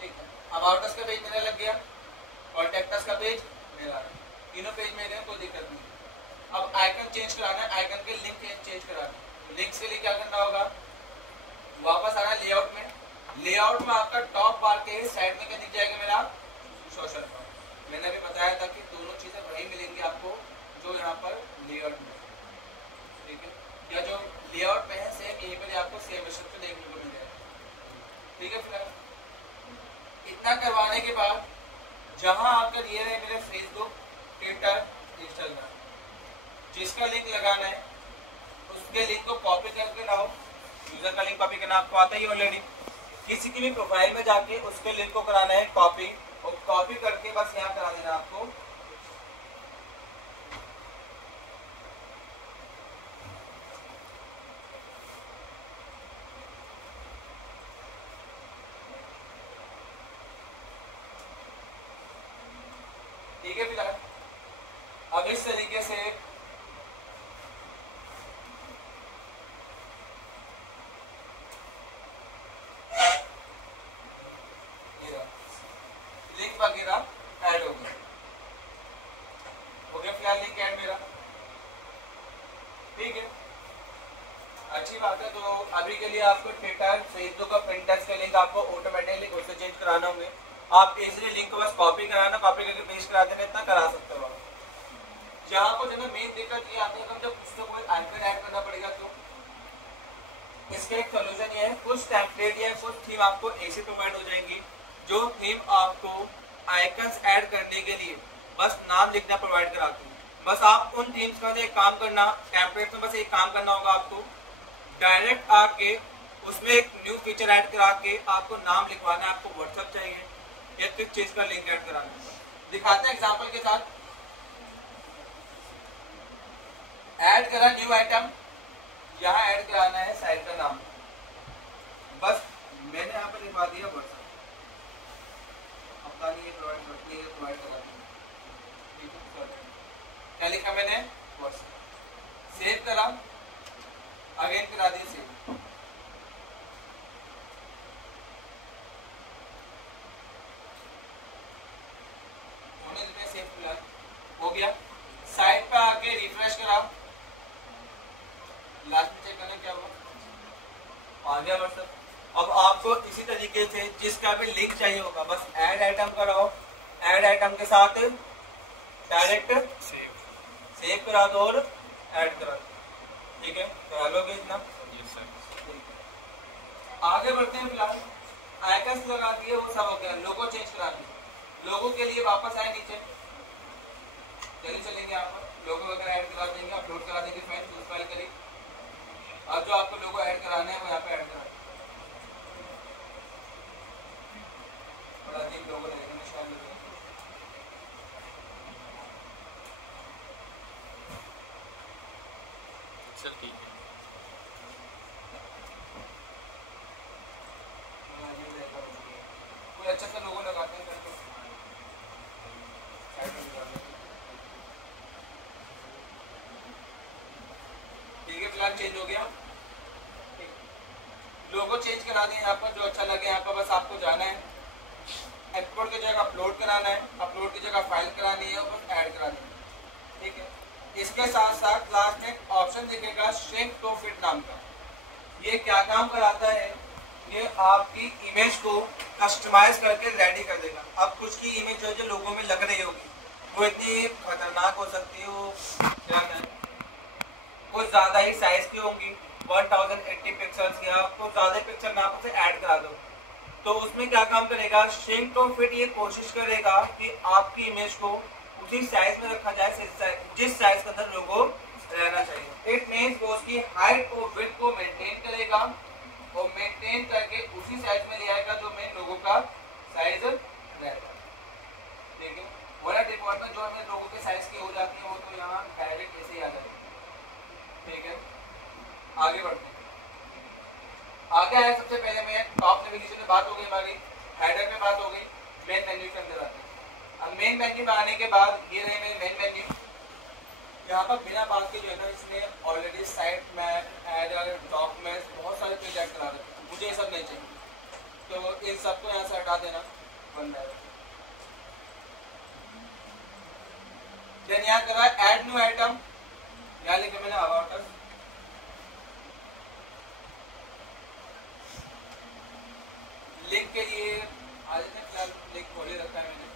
ठीक है। अबाउट अस का पेज मेरा लग गया, कॉन्टैक्ट अस का पेज मेरा, तीनों पेज मेरे हैं, कोई दिक्कत नहीं। अब आइकन चेंज कराना है, आइकन के लिंक चेंज कराना है। लिंक्स के लिए क्या करना होगा, वापस आना लेआउट में, लेआउट में आपका टॉप बार के साइड में क्या दिख जाएगा मेरा, सोशल बार। मैंने अभी बताया था कि दोनों चीजें वही मिलेंगी आपको जो यहाँ पर लेआउट में, ठीक है, या जो लेआउट में है सेम यहीं पर आपको सेम स्ट्रक्चर देखने को मिल जाएगा, ठीक है। फिर इतना करवाने के बाद जहां आकर ये रहे मेरे फेसबुक, ट्विटर, इंस्टाग्राम, जिसका लिंक लगाना है उसके लिंक को कॉपी करके लाओ। यूजर का लिंक कॉपी करना आपको आता ही ऑलरेडी। किसी की भी प्रोफाइल में जाके उसके लिंक को कराना है कॉपी, और कॉपी करके बस यहाँ करा देना आपको, ठीक है। फिलहाल अब इस तरीके से लिंक वगैरह ऐड हो गया, फिलहाल लिंक ऐड मेरा, ठीक है, अच्छी बात है। तो अभी के लिए आपको ट्विटर, फेसबुक और पिंटरेस्ट के लिंक आपको ऑटोमेटिकली खुद से चेंज कराना होंगे। आप इजीली लिंक को बस कॉपी कराना, कॉपी करके पेस्ट करा देना, इतना करा सकते हो आप। जहाँ को जो मेन दिक्कत ये आती है, जब उसको कोई आइकन ऐड करना पड़ेगा, तो इसका एक सोल्यूशन ये है, कुछ टेम्पलेट या कुछ थीम आपको ऐसे प्रोवाइड हो जाएंगी, जो थीम आपको आइकन्स ऐड करने के लिए बस नाम लिखना प्रोवाइड कराती है। बस आप उन थीम्स का एक काम करना, टेम्पलेट में बस एक काम करना होगा आपको, डायरेक्ट आके उसमें एक न्यू फीचर ऐड करा के आपको नाम लिखवाना है, आपको व्हाट्सएप चाहिए या किस चीज का लिंक ऐड कराना है। दिखाते हैं एग्जांपल के साथ। ऐड करा न्यू आइटम, यहाँ ऐड कराना है साइट का नाम, बस मैंने यहाँ पर लिखवा दिया व्हाट्सएप, अपना नहीं प्रोवाइड करती है, प्रोवाइड करा क्या लिखा मैंने, व्हाट्सएप, सेव करा, अगेन करा दी सेव, सेव हो गया। साइट पे आके रिफ्रेश करा, लास्ट में चेक करना क्या हुआ, आ गया व्हाट्सएप। अब आपको इसी तरीके से जिसका भी लिंक चाहिए होगा, बस ऐड आइटम कराओ, ऐड आइटम के साथ डायरेक्ट सेव करा दो और ऐड करा दो, ठीक है, करा लोगे इतना। आगे बढ़ते हैं। फिलहाल आइकन्स लगा दिए, वो सब हो गया, लोगो चेंज करा दिए। लोगो के लिए वापस आए नीचे, चलिए चलेंगे यहाँ पर, लोगो वगैरह ऐड करा देंगे, अपलोड करा देंगे फाइल, चूज फाइल करिए, और जो आपको लोगो ऐड कराना है वो यहाँ पे ऐड करा देंगे, लोगो लगेगा, निशान लगेगा। चल ठीक है, कोई अच्छा सा लोगो लगाते हैं करके, ठीक है। फिलहाल चेंज हो गया, लोगो चेंज करा दें यहाँ पर, जो अच्छा लगे यहाँ पर बस आपको जाना है, एक्सपोर्ट की जगह अपलोड कराना है, अपलोड की जगह फाइल करानी है और बस ऐड करानी है। ठीक है, इसके साथ साथ लास्ट में ऑप्शन दिखेगा श्रिंक टू फिट नाम का। ये क्या काम कराता है, ये आपकी इमेज को कस्टमाइज करके रेडी कर देगा। अब कुछ की इमेज जो लोगों में लग रही होगी वो इतनी खतरनाक हो सकती है, वो क्या है कुछ ज़्यादा ही साइज की होंगी, 1080 पिक्सल्स या कुछ ज़्यादा पिक्सल में आप उसे ऐड करा दो, तो उसमें क्या काम करेगा श्रिंक टू फिट, ये कोशिश करेगा कि आपकी इमेज को उसी साइज में रखा जाए जिस साइज के अंदर लोगो रहना चाहिए। इट मीन्स वो उसकी हाइट और विड्थ को मेंटेन करेगा और मेंटेन करके उसी साइज में ले आएगा जो मेन लोगों का साइज रहेगा। ठीक है, वाला डिफॉल्ट में जो हमें लोगों के साइज की हो जाती है वो तो यहाँ डायरेक्ट ऐसे ही आ जाएगी। ठीक है, आगे बढ़ते हैं। आगे आया सबसे पहले मैं टॉप नेविगेशन में बात हो गई, हमारी हेडर में बात हो गई, मेन मेन्यू के अंदर आते हैं। अब मेन मेन्यू में आने के बाद ये रहे मेरे मेन मेन्यू। यहाँ पर बिना बात के जो है ना इसने already site map, header, documents बहुत सारे पेज ऐड करा रखे हैं, मुझे ये सब नहीं चाहिए, तो इन सबको यहाँ से हटा देना बन जाएगा। देन यहाँ करा ऐड न्यू आइटम, यहाँ लिखे मैंने अबाउट अस, लिंक के लिए आज फिलहाल लिंक खोले रखा है मैंने,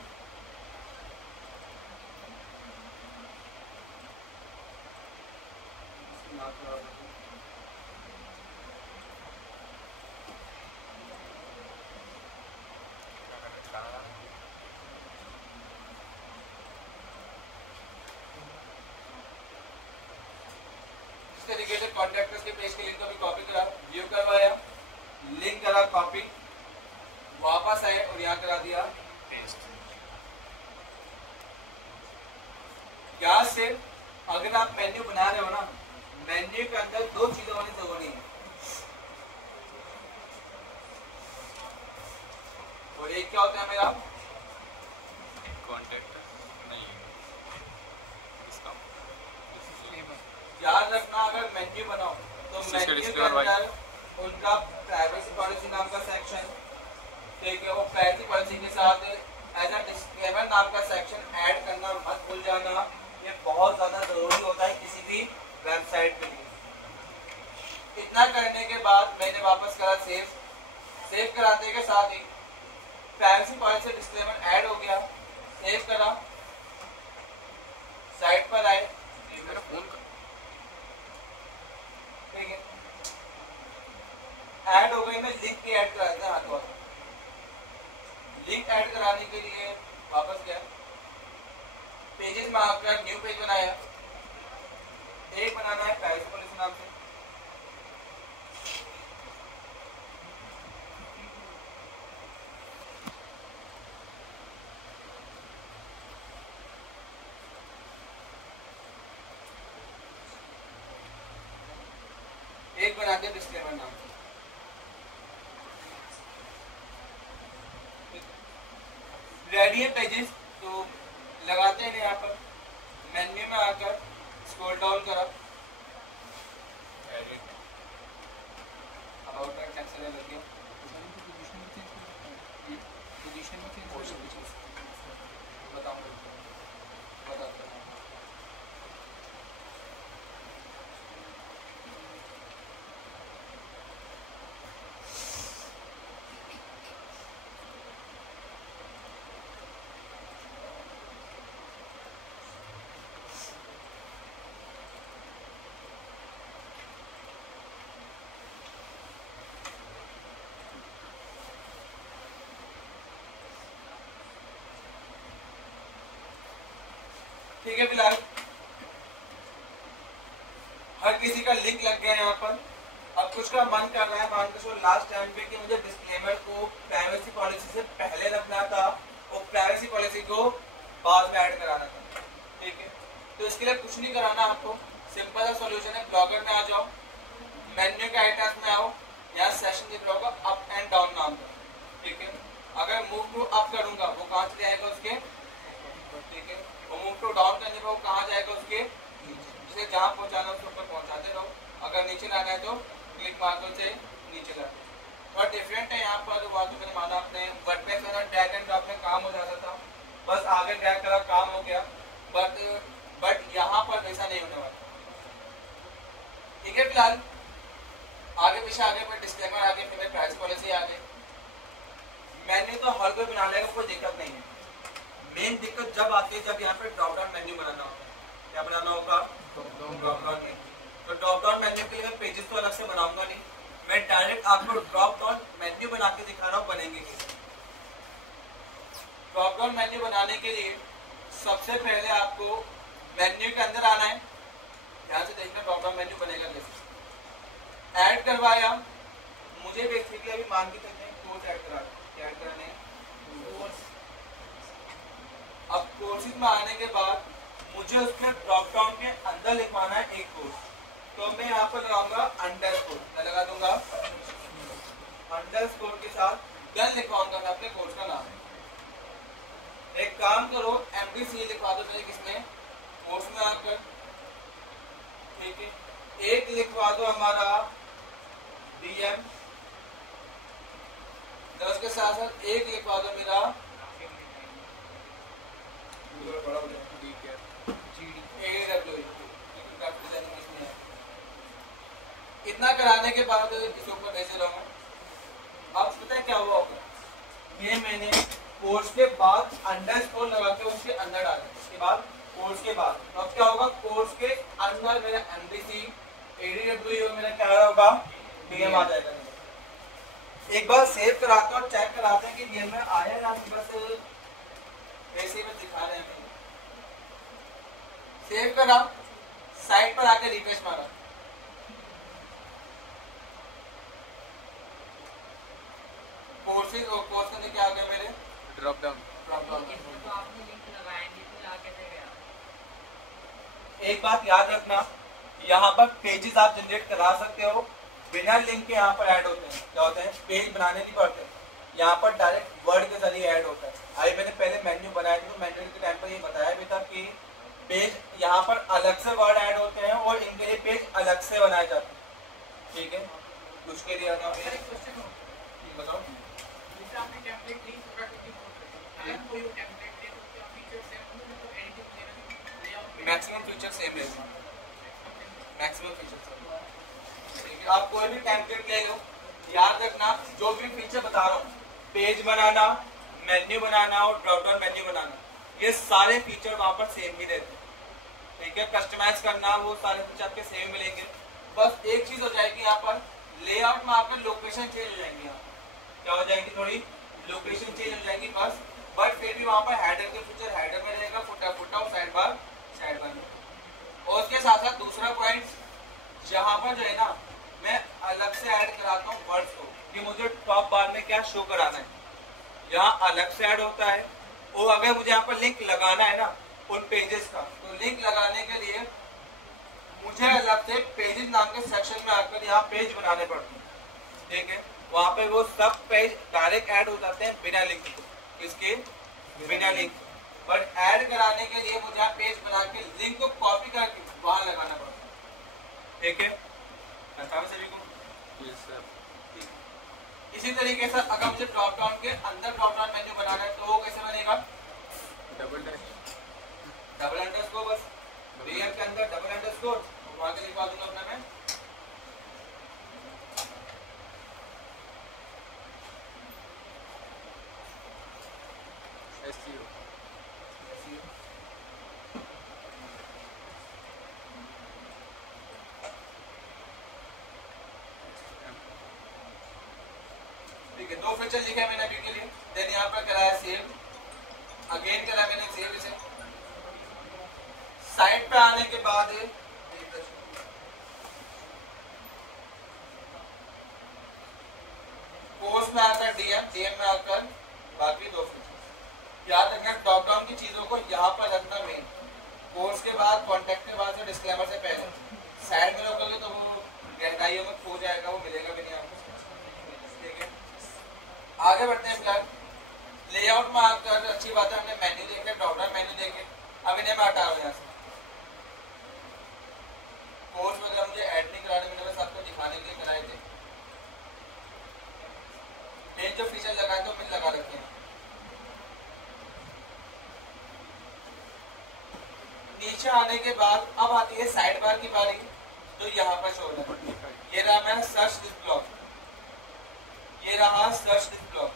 डेडिकेटेड कॉन्ट्रैक्टर्स के पेज के लिंक को भी कॉपी करा, व्यू करवाया, लिंक करा कॉपी, वापस आए और यहाँ करा दिया पेस्ट। यहाँ से अगर आप मेन्यू बना रहे हो ना, मेन्यू के अंदर दो चीजें होनी जरूरी है, और एक क्या होता है मेरा कॉन्टैक्ट नहीं, याद रखना अगर मेन्यू बनाओ तो मेन्यू के अंदर उनका प्राइवेसी पॉलिसी नाम का सेक्शन, ठीक है, वो प्राइवेसी पॉलिसी के साथ एज अ डिस्क्लेमर नाम का सेक्शन ऐड करना मत भूल जाना, ये बहुत ज़्यादा ज़रूरी होता है किसी भी वेबसाइट के लिए। इतना करने के बाद मैंने वापस करा सेव कराने के साथ ही प्राइवेसी पॉलिसी डिस्क्लेमर ऐड हो गया, सेव करा, साइट पर आए, मेरा फोन का ठीक है, ऐड हो गई, मैं लिंक भी ऐड करा देता हाथों हाथ। लिंक ऐड कराने के लिए वापस गया, पेजेस में आकर न्यू पेज बनाया, एक बनाना है प्राइवेसी पॉलिसी नाम से, एक बनाते हैं डिस्क्लेमर नाम से। रेडी है पेजेस, तो लगाते हैं यहाँ पर मेन्यू में आकर स्क्रॉल डाउन करा, एडिट अबाउट दैट सेक्शन में लग गया, पोजीशन में चेंज बताओ ठीक है। फिलहाल हर किसी का लिंक लग गया यहाँ पर। अब कुछ का मन कर रहा है मान के चलो लास्ट टाइम पे कि मुझे डिस्क्लेमर को प्राइवेसी पॉलिसी से पहले रखना था और प्राइवेसी पॉलिसी को बाद में ऐड कराना था, ठीक है। तो इसके लिए कुछ नहीं कराना आपको, सिंपल सा सॉल्यूशन है, ब्लॉगर में आ जाओ, मेन्यू के आइटम्स में आओ, यहाँ सेशन दिख रहा होगा अप एंड डाउन नाम का, ठीक है। अगर मूव टू अप करूंगा वो कहाँ चले जाएगा उसके, ठीक है, और मूव टू डाउन करने पर वो कहाँ जाएगा उसके जिसे जहाँ पहुँचाना उसके ऊपर पहुँचाते रहो। अगर नीचे लाना है तो क्लिक मार्कर से नीचे ला, और डिफरेंट है यहाँ पर। वहाँ तो मैंने माना आपने वर्डप्रेस में ड्रैग एंड ड्रॉप में काम हो जाता था, बस आगे ड्रैग करा काम हो गया, बट यहाँ पर वैसा नहीं होने वाला। ठीक है, फिलहाल आगे पीछे आगे पर डिस्क्लेमर आगे, फिर प्राइस पॉलिसी आगे। मेन्यू तो हर कोई बना लेगा, कोई दिक्कत नहीं है। मेन दिक्कत जब आती है जब यहाँ पे ड्रॉप डाउन मेन्यू बनाना होगा। क्या बनाना होगा? Drop down menu. तो ड्रॉप डाउन मेन्यू के लिए मैं पेजेस तो अलग से बनाऊंगा नहीं, मैं डायरेक्ट आपको ड्रॉप डाउन मेन्यू बना के दिखा रहा हूँ बनेंगे कैसे। ड्रॉप डाउन मेन्यू बनाने के लिए सबसे पहले आपको मेन्यू के अंदर आना है। ध्यान से देखना ड्रॉप डाउन मेन्यू बनेगा कैसे। ऐड करवाया, मुझे बेसिकली अभी मान के चलते हैं कोर्स ऐड करा, क्या ऐड कराने हैं? अब कोर्सेज में आने के बाद मुझे उसके ड्रॉप डाउन के अंदर लिखवाना है एक कोर्स, तो मैं यहाँ पर लगाऊंगा अंडरस्कोर। मैं लगा दूंगा अंडरस्कोर के साथ डन लिखवाऊंगा मैं अपने कोर्स का नाम। एक काम करो, MDC लिखवा दो मेरे किसमें, कोर्स में आकर। ठीक है, एक लिखवा दो हमारा DM, तो उसके साथ साथ एक लिखवा दो मेरा इतना कराने के बाद इस ऊपर भेज रहा हूँ। अब पता है क्या हुआ होगा, ये मैंने कोर्स के बाद अंडरस्कोर लगा के उसके अंदर डाला, उसके बाद कोर्स के बाद, तो अब क्या होगा, कोर्स के अंदर मेरा MDC ADW मेरा क्या होगा, DM आ जाएगा। एक बार सेव कराते हैं और चेक कराते हैं कि DM में आया या बस वैसे ही बस दिखा रहे हैं। सेव करा, साइट पर आके रिफ्रेश मारा, कोर्सेज और कोर्स करने क्या आ गया मेरे ड्रॉप डाउन। एक बात याद रखना, यहाँ पर पेजेस आप जनरेट करा सकते हो बिना लिंक के। यहाँ पर ऐड होते हैं, क्या होते हैं, पेज बनाने नहीं पड़ते, यहाँ पर डायरेक्ट वर्ड के जरिए ऐड होता है। अभी मैंने पहले मेन्यू बनाया था, तो मेन्यू के टाइम पर ये बताया भी था कि पेज यहाँ पर अलग से वर्ड ऐड होते हैं और इनके लिए पेज अलग से बनाए जाते हैं। ठीक है, उसके लिए बताओ। मैक्सिमम फीचर सेम रहेगा, मैक्सिमम फीचर। आप कोई भी टेम्पलेट ले लो, याद रखना जो भी फीचर बता रहा हूँ, पेज बनाना, मेन्यू बनाना और ड्रॉप डाउन मेन्यू बनाना, ये सारे फीचर वहाँ पर सेम ही रहते हैं। ठीक है, कस्टमाइज करना, वो सारे फीचर आपके सेम मिलेंगे। बस एक चीज हो जाएगी यहाँ पर, लेआउट में आपके लोकेशन चेंज हो जाएंगी। यहाँ क्या हो जाएगी, थोड़ी लोकेशन चेंज हो जाएगी बस, बट फिर भी वहाँ पर हेडर के फीचर हेडर में रहेगा, फुटर और साइड बार साइड बार में। और उसके साथ साथ दूसरा पॉइंट, यहाँ पर जो है ना, मैं अलग से ऐड कराता हूँ वर्ड्स को कि मुझे टॉप बार में क्या शो कराना है, यहाँ अलग से ऐड होता है। और अगर मुझे यहाँ पर लिंक लगाना है ना उन पेजेस का, तो लिंक लगाने के लिए मुझे अलग से पेजेस नाम के सेक्शन में आकर यहाँ पेज बनाने पड़ते हैं। ठीक है, वहाँ पे वो सब पेज डायरेक्ट ऐड हो जाते हैं बिना लिंक के, इसके बिना लिंक। बट ऐड कराने के लिए मुझे यहाँ पेज बना के लिंक को कॉपी करके वहाँ लगाना पड़ता है। ठीक है, सभी को इसी तरीके से अगर मुझे ड्रॉप डाउन के अंदर ड्रॉप डाउन मेन्यू बनाना है तो वो कैसे बनेगा, डबल अंडरस्कोर, बस DM के अंदर डबल अंडरस्कोर, वहां के लिखवा दूंगा अपना मैं SEO। ठीक है, 2 फीचर लिखे मैंने अभी के लिए। देन यहाँ पर कराया सेव, अगेन करा मैंने सेव। इसे साइट पे आने के बाद कोर्स में आता है DM में आकर बाकी 2 फीचर। याद रखना ड्रॉप डाउन की चीजों को यहाँ पर रखना मेन, कोर्स के बाद, कॉन्टेक्ट के बाद, डिस्क्लेमर से पहले। साइड में रखोगे तो वो गहराइयों में खो जाएगा, वो मिलेगा भी नहीं आपको। ठीक है, आगे बढ़ते हैं। फिलहाल लेआउट में आकर अच्छी बात है, हमने मेन्यू देखे, ड्रॉप डाउन मेन्यू देखे। अब इन्हें मैं हटा रहा हूँ यहाँ से। कोर्स वगैरह मुझे ऐड नहीं कराने, मैंने बस आपको दिखाने के लिए कराए थे। नीचे आने के बाद अब आती है साइड बार की बारी, तो यहाँ पर शो हो रहा है, ये रहा मेरा सर्च दिस ब्लॉक, ये रहा सर्च दिस ब्लॉक।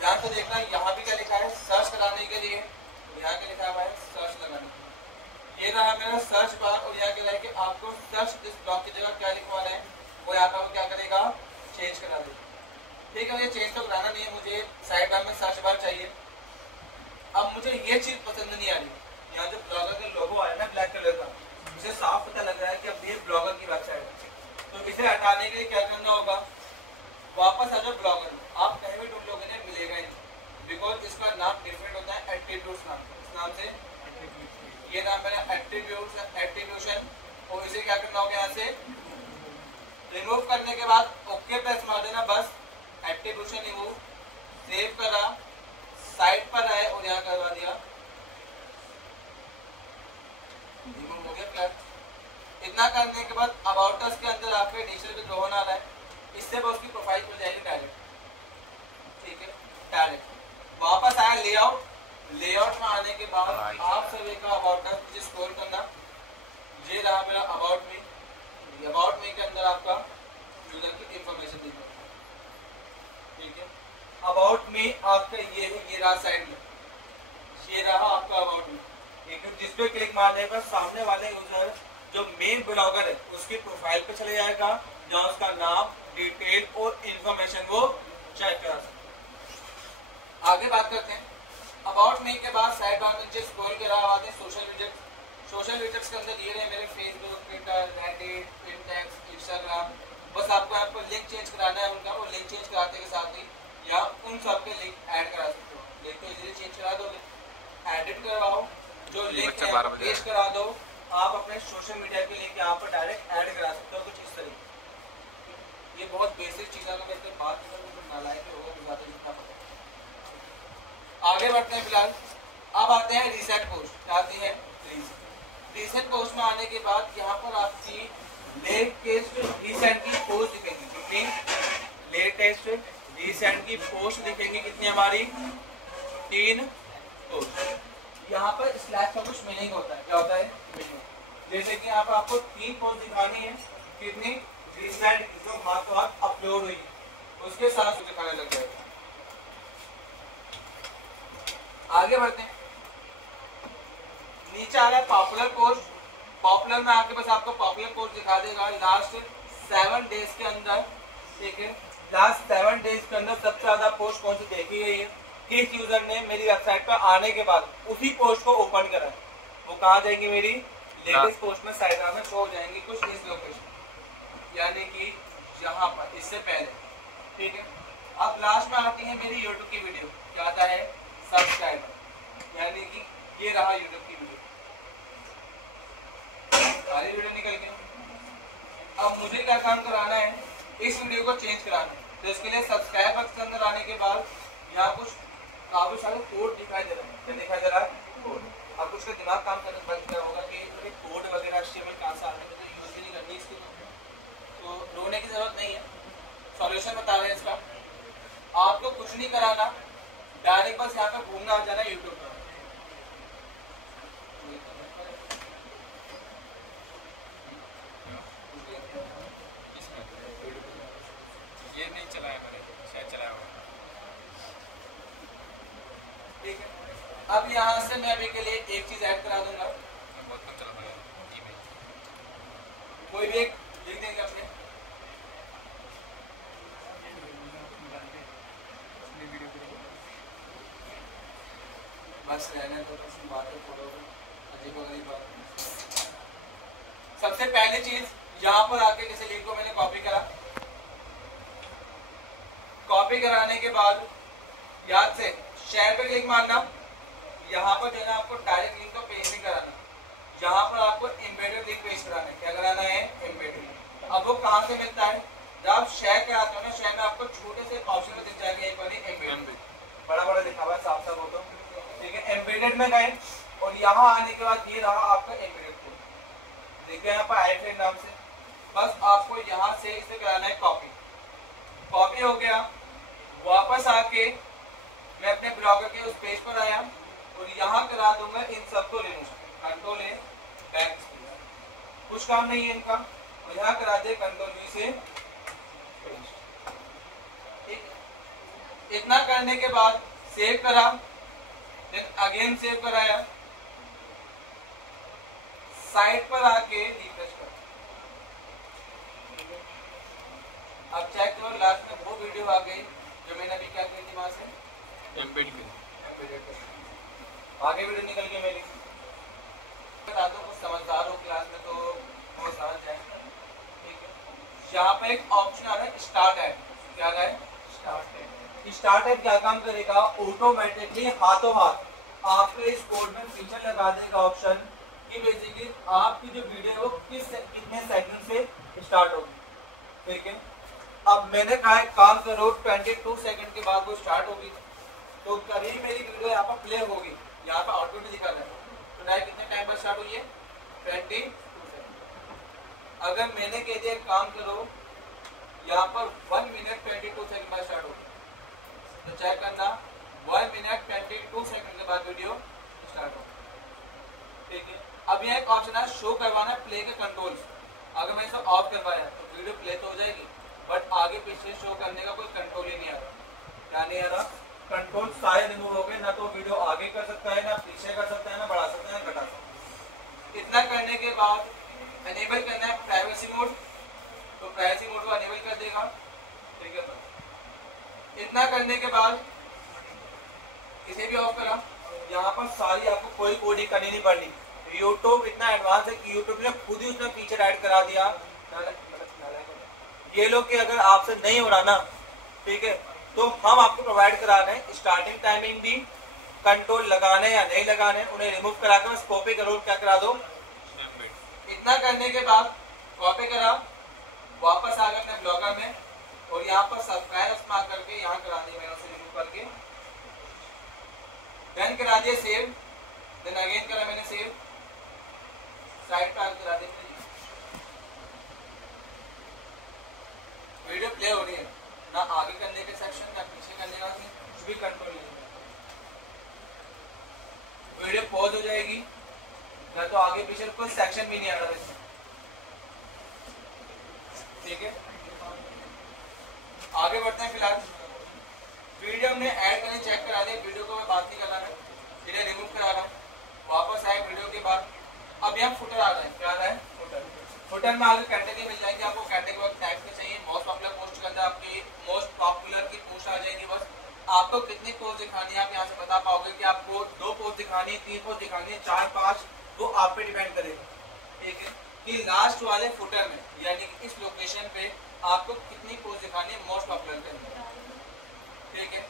ध्यान से देखना, यहाँ भी क्या लिखा है, सर्च कराने के लिए, यहाँ क्या लिखा हुआ है, सर्च लगाने के लिए। ये रहा मेरा सर्च बार, और यहाँ क्या है कि आपको सर्च दिस ब्लॉक की जगह क्या लिखवाना है, वो यहाँ पर क्या करेगा, चेंज करा देगा। ठीक है, मुझे चेंज तो कराना नहीं है, मुझे साइड बार में सर्च बार चाहिए। अब मुझे ये चीज पसंद नहीं आ रही, यहाँ जो ब्लॉगर का लोगो आया ना ब्लैक कलर का, मुझे साफ पता लग रहा है कि अब ये ब्लॉगर की वेबसाइट है। तो इसे हटाने के लिए क्या करना होगा, वापस आ जाओ ब्लॉगर में, आप कहीं भी ढूंढ लोगे नहीं, मिलेगा ही नहीं, बिकॉज इसका नाम डिफरेंट होता है एट्रीब्यूट्स नाम, इस नाम से ये नाम मेरा एट्रीब्यूशन। और इसे क्या करना होगा, यहाँ से रिमूव करने के बाद ओके प्रेस मार देना, बस एट्रीब्यूशन रिमूव, सेव करा, साइड पर आए और यहाँ करवा दिया, रिमूव हो गया फ्लैट। इतना करने के बाद अबाउट अस के अंदर आपके इनिशियल पे ग्रो होना है, इससे बस उसकी प्रोफाइल खुल जाएगी डायरेक्ट। ठीक है, डायरेक्ट वापस आया लेआउट, लेआउट में आने के बाद आप सभी का अबाउट अस मुझे स्क्रॉल करना, ये रहा मेरा अबाउट मी, अबाउट मी के अंदर आपका यूजर की इंफॉर्मेशन दी गई। ठीक है, अबाउट मी आपका ये है, ये रहा साइड में, ये रहा आपका अबाउट मी। ठीक है, जिस पे क्लिक मार देगा सामने वाले यूजर जो मेन ब्लॉगर है उसकी प्रोफाइल पे चले जाएगा, जहाँ उसका नाम, डिटेल और इंफॉर्मेशन वो चेक करा सकते। आगे बात करते हैं, अबाउट मी के बाद साइड बार नीचे स्क्रॉल करा आते हैं सोशल विजेट्स। सोशल विजेट्स के अंदर ये रहे मेरे फेसबुक, ट्विटर, रेडिट, पिनटेक्स्ट, इंस्टाग्राम। बस आपको लिंक चेंज कराना है उनका, वो लिंक चेंज कराते के साथ ही या उन सब के लिंक ऐड करा सकते हो। लिंक तो इजीली चेंज करा दो, एडिट करवाओ, जो लिंक है पेस्ट करा दो, आप अपने सोशल मीडिया के लिंक यहाँ पर डायरेक्ट ऐड करा सकते हो कुछ इस तरीके। ये बहुत बेसिक चीज़ों को कहते हैं, बात नालायक होगा तो ज़्यादा जितना पता। आगे बढ़ते हैं, फिलहाल अब आते हैं रीसेट पोस्ट। क्या आती है, रीसेट पोस्ट में आने के बाद यहाँ पर आपकी लेटेस्ट रीसेंट की पोस्ट दिखेगी, लेटेस्ट रीसेंट की पोस्ट दिखेंगी, कितनी हमारी 3 पोस्ट। यहाँ पर स्लैश का कुछ मीनिंग होता है, क्या होता है मीनिंग, जैसे कि यहाँ पर आपको 3 पोस्ट दिखानी है, कितनी रिसेंट जो हाथों हाथ अपलोड हुई उसके साथ दिखाने लग जाएगा। आगे बढ़ते हैं, नीचे आ रहा है पॉपुलर पोस्ट। पॉपुलर में आपके पास आपको पॉपुलर पोस्ट दिखा देगा लास्ट 7 डेज के अंदर। ठीक है, लास्ट 7 डेज के अंदर सबसे ज्यादा पोस्ट कौन सी देखी गई है, किस यूजर ने मेरी वेबसाइट पर आने के बाद उसी पोस्ट को ओपन करा है, वो कहाँ जाएगी, मेरी लेटेस्ट पोस्ट में साइड में शो हो जाएंगी कुछ इस लोकेशन, यानी कि यहाँ पर इससे पहले। ठीक है, अब लास्ट में आती है मेरी यूट्यूब की वीडियो, क्या आता है, सब्सक्राइबर, यानी कि ये रहा यूट्यूब की वीडियो, सारी वीडियो निकल गई। अब मुझे क्या काम कराना है, इस वीडियो को चेंज कराना है, तो इसके लिए सब्सक्राइबर के अंदर आने के बाद यहाँ कुछ काफी सारे कोड दिखाई दे रहा है, क्या दिखाई दे रहा है, कोड। अब उसका दिमाग काम करने बंद किया होगा कि कोड वगैरह HTML कहाँ से आने में यूज भी नहीं करनी इसकी, तो रोने की जरूरत नहीं है, सॉल्यूशन बता रहे हैं इसका। आपको कुछ नहीं कराना, डायरेक्ट बस यहाँ पे घूमना आ जाना यूट्यूब पर। ये नहीं चलाया मैंने, शायद चलाया होगा। ठीक है, अब यहाँ से मैं अभी के लिए एक चीज ऐड करा दूंगा, बहुत कम चला पाया ईमेल, कोई भी एक लिख देंगे अपने, बस रहने तो बस बातें करोगे, अजीब गरीब बात। सबसे पहली चीज यहाँ पर आके किसी लिंक को मैंने कॉपी करा, कॉपी कराने के बाद याद से शेयर पे क्लिक मारना, यहाँ पर जो है आपको डायरेक्ट लिंक को पेस्ट नहीं कराना, यहाँ पर आपको एम्बेडेड लिंक पेस्ट कराना है। क्या कराना है, एम्बेडेड। अब वो कहाँ से मिलता है, जब आप शेयर कराते हो ना, शेयर में आपको छोटे से ऑप्शन में दिख जाएगा एक बार एम्बेडेड, बड़ा बड़ा लिखा हुआ है साफ साफ, वो तो ठीक है। एम्बेडेड में गए और यहाँ आने के बाद ये रहा आपका एम्बेडेड कोड, देखिए यहाँ पर आईफ्रेम नाम से, बस आपको यहाँ से इसे कराना है कॉपी। कॉपी हो गया, वापस आके मैं अपने ब्लॉगर के उस पेज पर आया और यहाँ करा दूंगा इन सबको रिमूव, कंट्रोल A, बैक कुछ काम नहीं है इनका। और यहाँ करा दे कंट्रोल वी से। इतना करने के बाद सेव करा, फिर अगेन सेव कराया, साइड पर आके रिफ्रेश कर। अब चेक करो लास्ट में वो वीडियो आ गई जो मैंने अभी क्या की थी, वहां से एम्बेड की आगे वीडियो निकल गई मेरी। बता दो कुछ समझदार हो क्लास में तो वो समझ जाए। ठीक है, यहाँ पे एक ऑप्शन आ रहा है स्टार्ट एड। क्या आ रहा है? स्टार्ट एड क्या काम करेगा? ऑटोमेटिकली हाथों हाथ आपके इस कोड में फीचर लगा देगा ऑप्शन कि बेसिकली आपकी जो वीडियो है वो कितने सेकंड से स्टार्ट होगी। ठीक है, अब मैंने कहा है काम करो 22 सेकंड के बाद वो स्टार्ट होगी, तो कभी मेरी वीडियो यहाँ पर प्ले होगी। यहाँ पर आउटपुट भी दिखा रहा है, तो डायरेक्ट कितने टाइम पर स्टार्ट हुई है? 22 सेकंड। अगर मैंने कह दिया काम करो यहाँ पर 1 मिनट 22 सेकंड बाद स्टार्ट होगी, तो चेक करना 1 मिनट 22 सेकंड के बाद वीडियो स्टार्ट होगी। ठीक है, अब यहाँ एक ऑप्शन है शो करवाना प्ले के कंट्रोल्स। अगर मैं इसे ऑफ करवाया तो वीडियो प्ले तो हो जाएगी, बट आगे पीछे शो करने का कोई कंट्रोल ही नहीं आ रहा। क्या नहीं आ रहा? कंट्रोल सारे रिमूव हो गए, ना तो वीडियो आगे कर सकता है, ना पीछे कर सकता है, ना बढ़ा सकता है, ना घटा सकता है। इतना करने के बाद एनेबल करना है प्राइवेसी मोड, तो प्राइवेसी मोड को एनेबल कर देगा। ठीक है, इतना करने के बाद इसे भी ऑफ करा। यहाँ पर सारी आपको कोई कोडिंग करनी नहीं पड़नी। यूट्यूब इतना एडवांस है कि यूट्यूब ने खुद ही उसमें फीचर ऐड करा दिया ये लोग कि अगर आपसे नहीं हो रहा ना, ठीक है, तो हम आपको प्रोवाइड करा रहे हैं स्टार्टिंग टाइमिंग भी, कंट्रोल लगाने या नहीं लगाने, उन्हें रिमूव करा कर बस कॉपी करो, क्या करा दो। इतना करने के बाद कॉपी करा, वापस आ गए अपने ब्लॉगर में और यहाँ पर सब्सक्राइब मार्क करके यहाँ करा दिया मैंने उसे रिमूव करके, देन करा दिया सेव, देन अगेन करा मैंने सेव, साइड पर करा दिया। वीडियो प्ले हो रही है, ना आगे करने के सेक्शन ना पीछे करने का कुछ भी कंट्रोल नहीं। वीडियो पॉज हो जाएगी, ना तो आगे पीछे कोई सेक्शन भी नहीं आ रहा इसमें। ठीक है, आगे बढ़ते हैं। फिलहाल वीडियो हमने ऐड करने चेक करा दिया, वीडियो को मैं बात नहीं कर रहा, इन्हें रिमूव करा रहा हूँ। वापस आए वीडियो के बाद, अब यहाँ फुटर आ रहा है। क्या आ रहा है? फुटर। फुटर में आगे कैटेगरी मिल जाएगी आपको, कैटेगरी टाइप में चाहिए, मोस्ट पॉपुलर पोस्ट करना, आपकी मोस्ट पॉपुलर की पोस्ट आ जाएगी। बस आपको कितनी पोस्ट दिखानी है आप यहाँ से बता पाओगे कि आपको 2 पोस्ट दिखानी है, 3 पोस्ट दिखानी है, 4, 5, वो आप पे डिपेंड करेगा। ठीक है, कि लास्ट वाले फुटर में यानी कि इस लोकेशन पे आपको कितनी पोस्ट दिखानी है मोस्ट पॉपुलर के अंदर। ठीक है,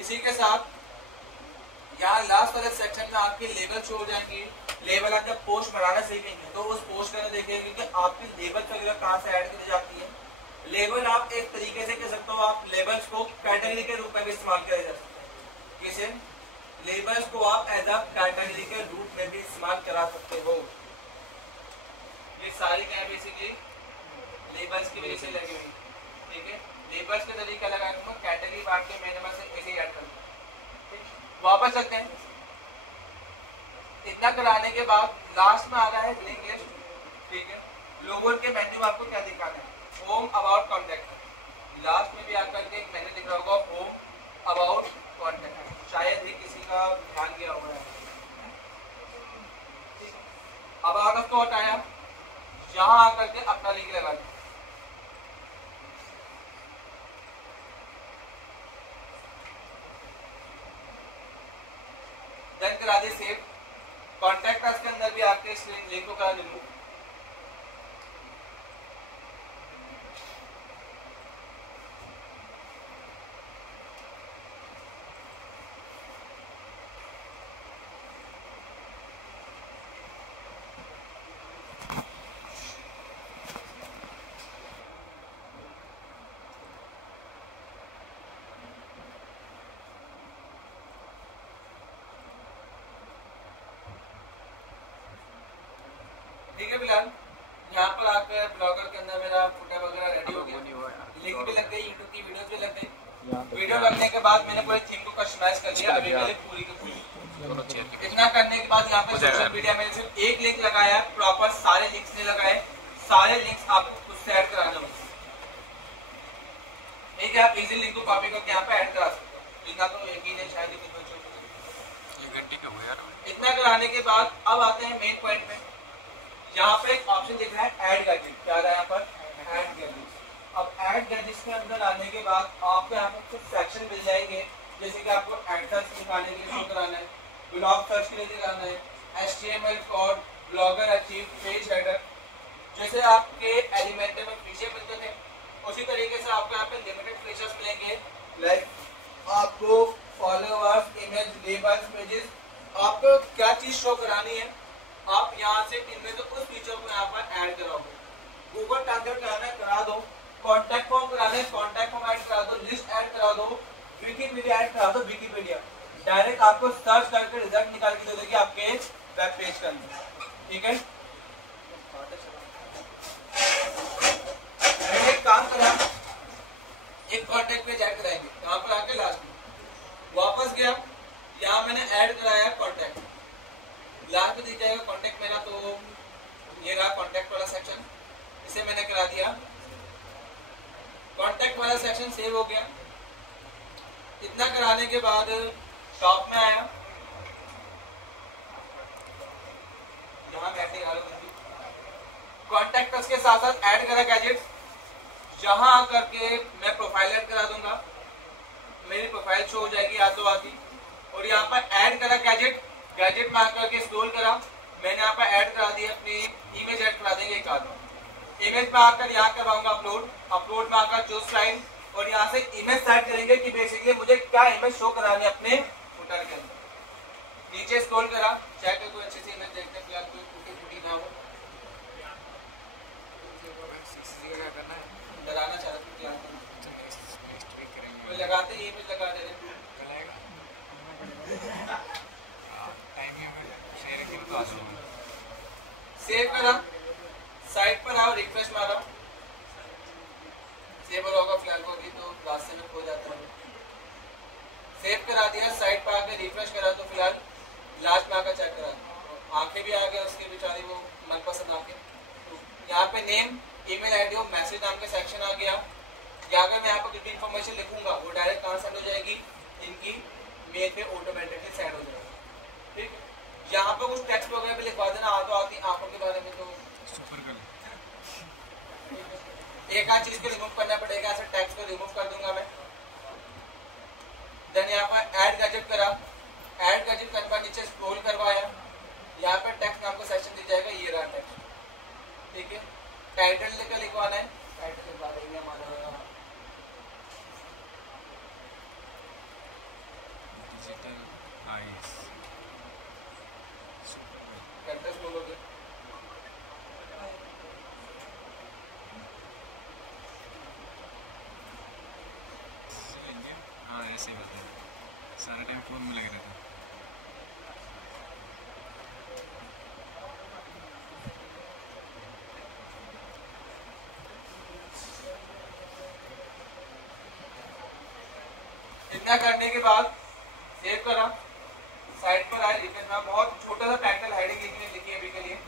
इसी के साथ यहाँ लास्ट वाले सेक्शन में आपकी लेबल शो हो जाएंगी। लेबल आप जब पोस्ट बनाना सीखेंगे तो उस पोस्ट के अंदर देखिएगा कि आपकी लेबल वगैरह कहाँ से ऐड की जाती है। लेबल आप एक तरीके से कह सकते हो, आप लेबल्स को कैटेगरी के रूप में भी इस्तेमाल किया जा सकता है। किसे? लेबल्स को आप एज अ कैटेगरी के रूप में भी इस्तेमाल करा सकते हो। ये सारी क्या है बेसिकली लेबल्स की वजह से लगी हुई। ठीक है, लेबल्स के तरीका लगा दूंगा, कैटेगरी बांट के मैंने बस ऐसे ही ऐड कर दूंगा। वापस चलते हैं। इतना कराने के बाद लास्ट में आ रहा है लिंक लिस्ट। ठीक है, लोगों के मेन्यू में आपको क्या दिखाना है? Home, about, contact. लास्ट में भी आकर के एक मेन्यू दिख रहा होगा, होम, अबाउट, कॉन्टैक्ट। शायद ही किसी का ध्यान गया होगा। अबाउट को हटाया, यहाँ आकर के अपना लिंक लगा दिया। देन करा दे सेव। कॉन्टैक्ट के अंदर भी आपके इस लिंक को करा रिमूव। ठीक है, फिलहाल यहाँ पर आकर ब्लॉगर के अंदर मेरा फुटर वगैरह रेडी हो गया, लिंक भी लग गई, यूट्यूब की वीडियोस भी लग गई। वीडियो लगने के बाद मैंने पूरे थीम को कस्टमाइज कर लिया अभी पहले पूरी की पूरी। दोनों चेयर के इतना करने के बाद यहाँ पे सोशल मीडिया में सिर्फ एक लिंक लगाया है, प्रॉपर सारे लिंक्स नहीं लगाए, सारे लिंक्स आपको उससे ऐड कराने होंगे। ठीक है, आप इजी लिंक को कॉपी करके यहाँ पे ऐड करा सकते हो। लिखना तो एक ही है शायद, एक घंटे का हो यार। इतना कराने के बाद अब आते हैं मेन पॉइंट में। यहाँ पे एक ऑप्शन दिख रहा है ऐड गैजेट, क्या आ रहा है यहाँ पर ऐड गैजेट। अब ऐड गैजेट्स के अंदर आने के बाद आपको यहाँ पर कुछ सेक्शन मिल जाएंगे, जैसे कि आपको एड सर्च दिखाने के लिए शो कराना है, ब्लॉग सर्च के लिए दिखाना है, HTML code, blogger achieve, page header, जैसे आपके एलिमेंटर में फीचर मिलते थे उसी तरीके से आपको यहाँ पे लिमिटेड फीचर्स मिलेंगे। लाइक आपको फॉलोअर्स, इमेज, लेबल्स, पेजेस, आपको क्या चीज शो करानी है, आप यहाँ से इनमें से उस फीचर को यहाँ पर ऐड कराओगे। गूगल ट्रांसलेट कराना है करा दो, कॉन्टैक्ट फॉर्म कराना है कॉन्टैक्ट फॉर्म ऐड करा दो, लिस्ट ऐड करा दो, विकिपीडिया ऐड करा दो, विकिपीडिया डायरेक्ट आपको सर्च करके रिजल्ट निकाल के दे देगी आपके वेब पेज के अंदर। ठीक है, एक काम करा, एक कॉन्टैक्ट पेज ऐड कराएंगे, यहाँ पर आके लास्ट में वापस गया, यहाँ मैंने ऐड कराया कॉन्टैक्ट, लास्ट में दिख जाएगा कॉन्टैक्ट मेरा, तो ये रहा कॉन्टैक्ट वाला सेक्शन, इसे मैंने करा दिया, कॉन्टैक्ट वाला सेक्शन सेव हो गया। इतना कराने के बाद टॉप में आया, यहाँ कॉन्टैक्ट के साथ साथ ऐड करा गैजेट, जहां आकर के मैं प्रोफाइल ऐड करा दूंगा, मेरी प्रोफाइल शो हो जाएगी हाथों हाथी। और यहाँ पर ऐड करा गैजेट, गैजेट में आकर के स्क्रॉल करा, मैंने यहाँ पर ऐड करा दी, अपनी इमेज ऐड करा देंगे एक आदमी, इमेज में आकर यहाँ करवाऊंगा अपलोड, अपलोड में आकर चूज स्टाइल, और यहाँ से इमेज सेलेक्ट करेंगे कि बेसिकली मुझे क्या इमेज शो करानी है अपने फुटर के अंदर। नीचे स्क्रॉल करा, चेक कर कोई अच्छी सी इमेज देखते हैं, फिलहाल कोई टूटी फूटी ना हो, करना है, डराना चाह रहा हूँ, कोई लगाते ही इमेज लगा दे रहे सेव करा, साइट पर आओ, रिफ्रेश मारो, सेव होगा फिलहाल को अभी तो रास्ते में खो जाता है। सेव करा दिया, साइट पर आकर रिफ्रेश करा तो फिलहाल लास्ट में आकर चेक करा, आंखें भी आ गए उसके बेचारी वो मनपसंद आंखें। तो यहाँ पे नेम, ईमेल आईडी और मैसेज नाम का सेक्शन आ गया। या अगर मैं यहाँ पर कुछ भी इंफॉर्मेशन लिखूंगा वो डायरेक्ट कहाँ सेंड हो जाएगी, इनकी मेल पे ऑटोमेटिकली सेंड हो जाएगी। ठीक है, यहाँ पर कुछ टेक्स्ट वगैरह भी लिखवा देना, तो आती आंखों के बारे में तो एक आध चीज को रिमूव करना पड़ेगा, ऐसे टेक्स्ट को रिमूव कर दूंगा मैं। देन यहाँ पर ऐड गैजेट करा, ऐड गैजेट करने पर नीचे स्क्रॉल करवाया, यहाँ पर टेक्स्ट नाम का सेक्शन दिख जाएगा, ये रहा टेक्स्ट। ठीक है, टाइटल लेकर लिखवाना है, टाइटल लिखवा देंगे हमारा कैरेक्टर्स को लोगे। हाँ ऐसे ही होता है, सारा टाइम फोन में लगे रहता है। इतना करने के बाद सेव करा, साइट पर आए, लिखना था बहुत छोटा सा टाइटल हेडिंग लिखी है अभी के लिए।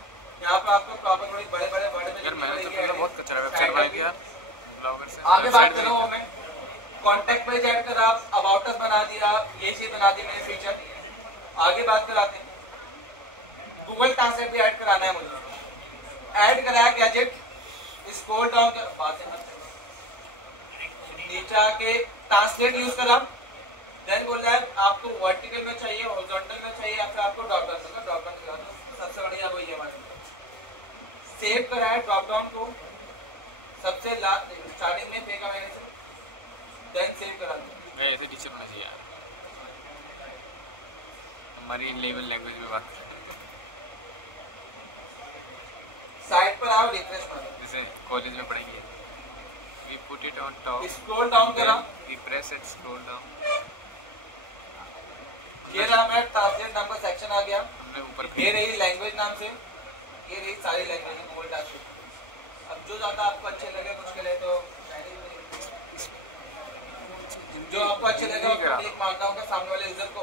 यहाँ पर आपको प्रॉपर थोड़ी बड़े बड़े वर्ड में यार मैंने तो पहले बहुत कचरा वेबसाइट बना दिया ब्लॉगर से। आगे बात करो, हमें कॉन्टैक्ट पेज ऐड करा, अबाउट अस बना दिया, ये चीज बना दी मैंने फीचर। आगे बात कराते हैं, गूगल ट्रांसलेट भी ऐड कराना है मुझे, ऐड कराया गैजेट, स्क्रॉल डाउन कर, बातें नीचे आके ट्रांसलेट यूज करा। देन बोल रहा है आपको वर्टिकल में चाहिए, हॉरिजॉन्टल में चाहिए, या फिर आपको ड्रॉप डाउन करना, ड्रॉप डाउन करा दो, सबसे बढ़िया वही है हमारे। सेव करा है ड्रॉप डाउन को, सबसे लास्ट स्टार्टिंग में फेंका मैंने से, देन सेव करा दो। मैं ऐसे टीचर होना चाहिए यार, हमारी लेवल लैंग्वेज में बात करते हैं। साइट पर आओ, रिफ्रेश करो, जैसे कॉलेज में पढ़ेंगे, we put it on top, scroll down करा, we press it, scroll down, ये रहा मेरा ट्रांसलेट नाम का सेक्शन आ गया। हमने ऊपर ये रही लैंग्वेज नाम से, ये रही सारी लैंग्वेज गूगल ट्रांसलेट। अब जो ज्यादा आपको अच्छे लगे कुछ के लिए तो जो आपको अच्छे लगे वो क्लिक मारना होगा सामने वाले यूजर को,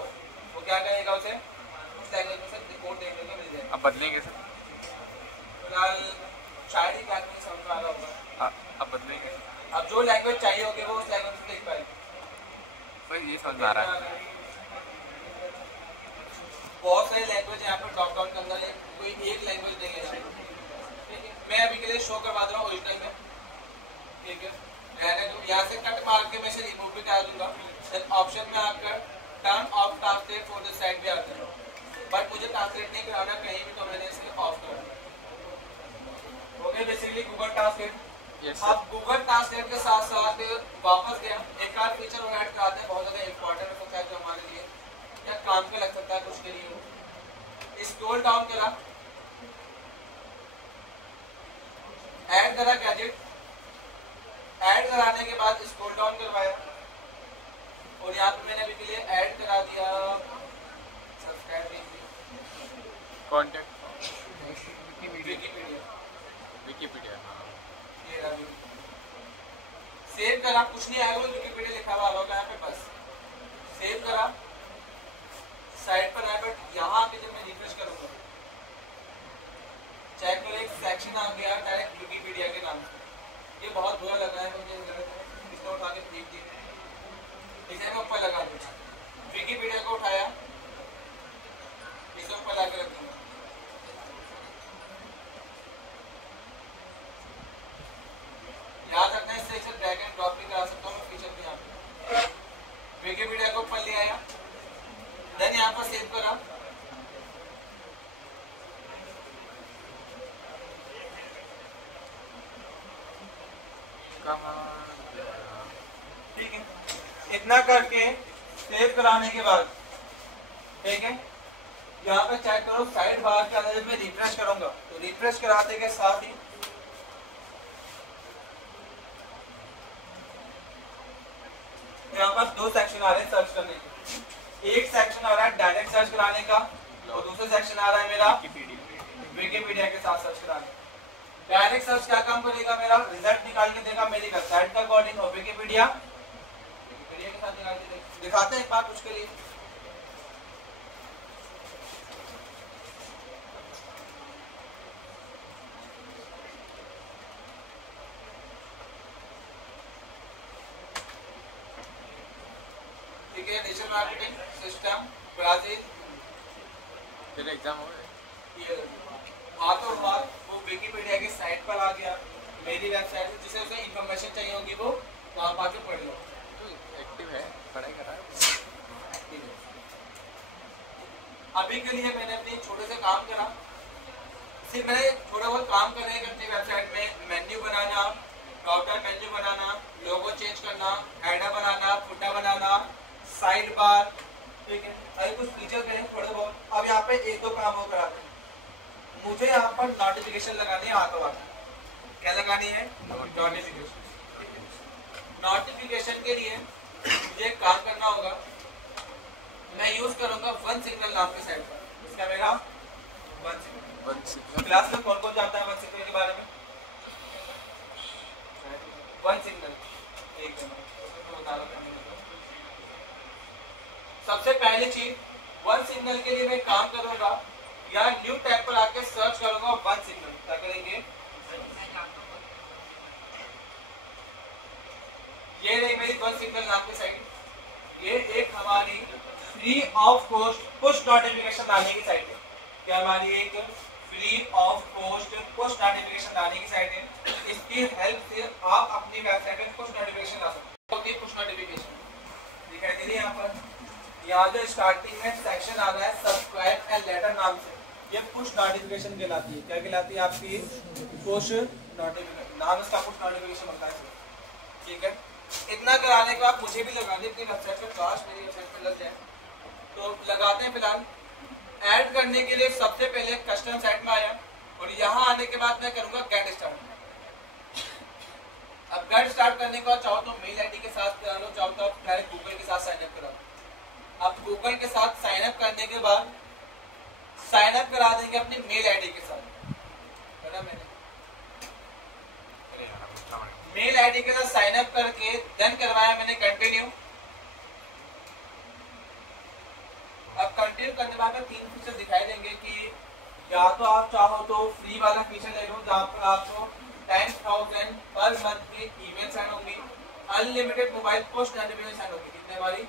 वो क्या कहेगा उसे लैंग्वेज में सर कोड देखने को मिल जाएगा। अब बदलेंगे सर? फिलहाल शायद ही लैंग्वेज समझ में आ रहा होगा। अब बदलेंगे? अब जो लैंग्वेज चाहिए होगी वो उस लैंग्वेज में देख पाएंगे। भाई ये समझ में आ रहा है। बहुत सारी लैंग्वेज यहाँ पर ड्रॉप डाउन के अंदर है, कोई एक लैंग्वेज नहीं है। ठीक है, मैं अभी के लिए शो करवा दे रहा हूँ ओरिजिनल में। ठीक है, मैंने तो यहाँ से कट मार के मैं से रिमूव भी कर दूंगा। देन ऑप्शन में आकर turn off translate for the side भी आता है, बट मुझे ट्रांसलेट नहीं कराना कहीं भी, तो मैंने इसे ऑफ कर दिया। Okay, basically Google translate. अब गूगल ट्रांसलेट के साथ साथ वापस गया, एक और फीचर और ऐड कराते हैं, बहुत ज़्यादा इंपॉर्टेंट हो सकता है जो हमारे लिए या काम के लग सकता है कुछ के लिए। स्क्रॉल डाउन करा, ऐड करा गैजेट, ऐड कराने के बाद स्क्रॉल डाउन करवाया और यहाँ पे मैंने अभी के लिए ऐड करा दिया सब्सक्राइब कॉन्टेक्ट विकिपीडिया। ये रहा सेव करा, कुछ नहीं आएगा, विकिपीडिया लिखा हुआ होगा यहाँ पे, बस सेव करा, साइड पर आया, बट यहाँ आके जब मैं रिफ्रेश करूंगा चेक करो एक सेक्शन आ गया डायरेक्ट विकिपीडिया के नाम से। ये बहुत बुरा लगा है मुझे, इसको उठा के फेंक दिया, इसे मैं ऊपर लगा दूँ, विकिपीडिया को उठाया इसे ऊपर ला के रख दूंगा। याद रखना, इससे इसे ड्रैग एंड ड्रॉप भी करा सकता हूँ मैं फीचर भी यहाँ पे। विकिपीडिया को ऊपर ले आया, देन यहाँ पर सेव करा, ठीक है। इतना करके सेव कराने के बाद ठीक है, यहाँ पे चेक करो साइड बार के अंदर जब मैं रिफ्रेश करूंगा तो रिफ्रेश कराते के साथ ही यहाँ पर दो सेक्शन आ रहे हैं सर्च करने के। एक सेक्शन आ रहा है डायरेक्ट सर्च कराने का और दूसरा सेक्शन आ रहा है मेरा विकिपीडिया के साथ सर्च कराने का। डायरेक्ट सर्च क्या काम करेगा, मेरा रिजल्ट निकाल के देगा मेरी वेबसाइट का अकॉर्डिंग, और विकिपीडिया के साथ निकाल के देगा। दिखाते हैं एक बार कुछ के लिए। ठीक है, डिजिटल मार्केटिंग सिस्टम ब्राजील, फिर एग्जाम हो गया, हाथों हाथ वो विकिपीडिया की साइट पर आ गया, मेरी वेबसाइट जिसे उसे इंफॉर्मेशन चाहिए होगी वो वहाँ आके पढ़ लो। तो एक्टिव है, पढ़ाई कर रहा है। अभी के लिए मैंने अपने छोटे से काम करा, सिर्फ मैंने थोड़ा बहुत काम करने के अपनी वेबसाइट में मेन्यू बनाना, ड्रॉप डाउन मेन्यू बनाना, लोगो चेंज करना, हेडर बनाना, फुटर बनाना, साइड बार, ठीक है, अभी कुछ फीचर करें थोड़े बहुत। अब यहाँ पे एक दो काम और कराते हैं। मुझे यहाँ पर नोटिफिकेशन लगानी है हाथों हाथ। क्या लगानी है? नोटिफिकेशन। नोटिफिकेशन के लिए मुझे एक काम करना होगा, मैं यूज करूंगा वन सिग्नल नाम के साइट पर। इसका मेरा वन सिग्नल। क्लास में कौन कौन जानता है वन सिग्नल के बारे में? वन सिग्नल एक तो बता रहा था। सबसे पहली चीज वन सिग्नल के लिए मैं काम करूंगा या न्यू टैब पर आके सर्च करूंगा वन सिग्नल। क्या करेंगे? ये रही मेरी वन सिग्नल नाम की साइट। ये एक हमारी free of cost push notification डालने की साइट है। क्या हमारी एक free of cost push notification डालने की साइट है। इसकी हेल्प से आप अपनी वेबसाइट में पुश नोटिफिकेशन ला सकते हो। पुश नोटिफिकेशन दिखाई दे रही है यहाँ पर। यहाँ जो स्टार्टिंग में सेक्शन आ रहा है सब्सक्राइब एंड लेटर नाम से, ये पुश नोटिफिकेशन कहलाती है। क्या कहलाती है आपकी? Push notification. नाम इसका पुश नोटिफिकेशन होता है। ठीक है, इतना कराने के बाद मुझे भी लगाने अपनी वेबसाइट पर, काश मेरी वेबसाइट पर लग जाए तो लगाते हैं। फिलहाल ऐड करने के लिए सबसे पहले कस्टम साइट में आया और यहाँ आने के बाद मैं करूँगा गेट स्टार्ट। अब गेट स्टार्ट करने का चाहो तो मेल आईडी के साथ करा लो, चाहो तो आप डायरेक्ट गूगल के साथ साइन अप करा लो। अब गूगल के साथ साइन अप करने के बाद साइन अप करा देंगे अपनी मेल आईडी के साथ। करा मैंने मेल आईडी के साथ साइन अप करके देन करवाया मैंने कंटिन्यू। अब कंटिन्यू करने बाद में 3 फीचर दिखाई देंगे कि या तो आप चाहो तो फ्री वाला फीचर ले लो जहाँ पर आपको 10,000 पर मंथ की ईमेल सेंड होंगी, unlimited mobile post notification send होगी। कितने वाली?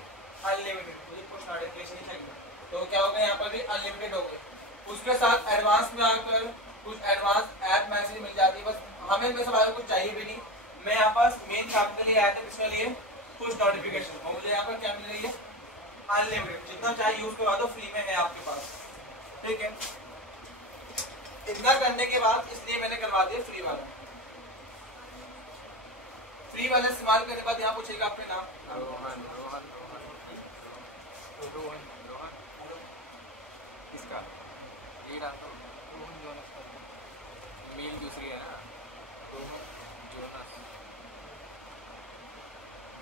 अनलिमिटेड, मुझे पोस्ट नोटिफिकेशन ही चाहिए। तो क्या होगा यहाँ पर भी अनलिमिटेड हो गए। उसके साथ एडवांस में आकर कुछ एडवांस ऐप मैसेज मिल जाती है। बस हमें में से कुछ चाहिए भी नहीं। मैं यहाँ पास मेन काम के लिए आया था, किसके लिए? Push notification. और मुझे यहाँ पर क्या मिल रही है? अनलिमिटेड, जितना चाहे यूज करवा दो, फ्री में है आपके पास। ठीक है, इतना करने के बाद इसलिए मैंने करवा दिया फ्री वाला। फ्री वाला इस्तेमाल करने के बाद यहाँ पूछेगा आपके नाम, रोहन रोहन रोहन रोहन किसका? ये डाल दो। रोहन जोनस का मील दूसरी है ना, रोहन जोनस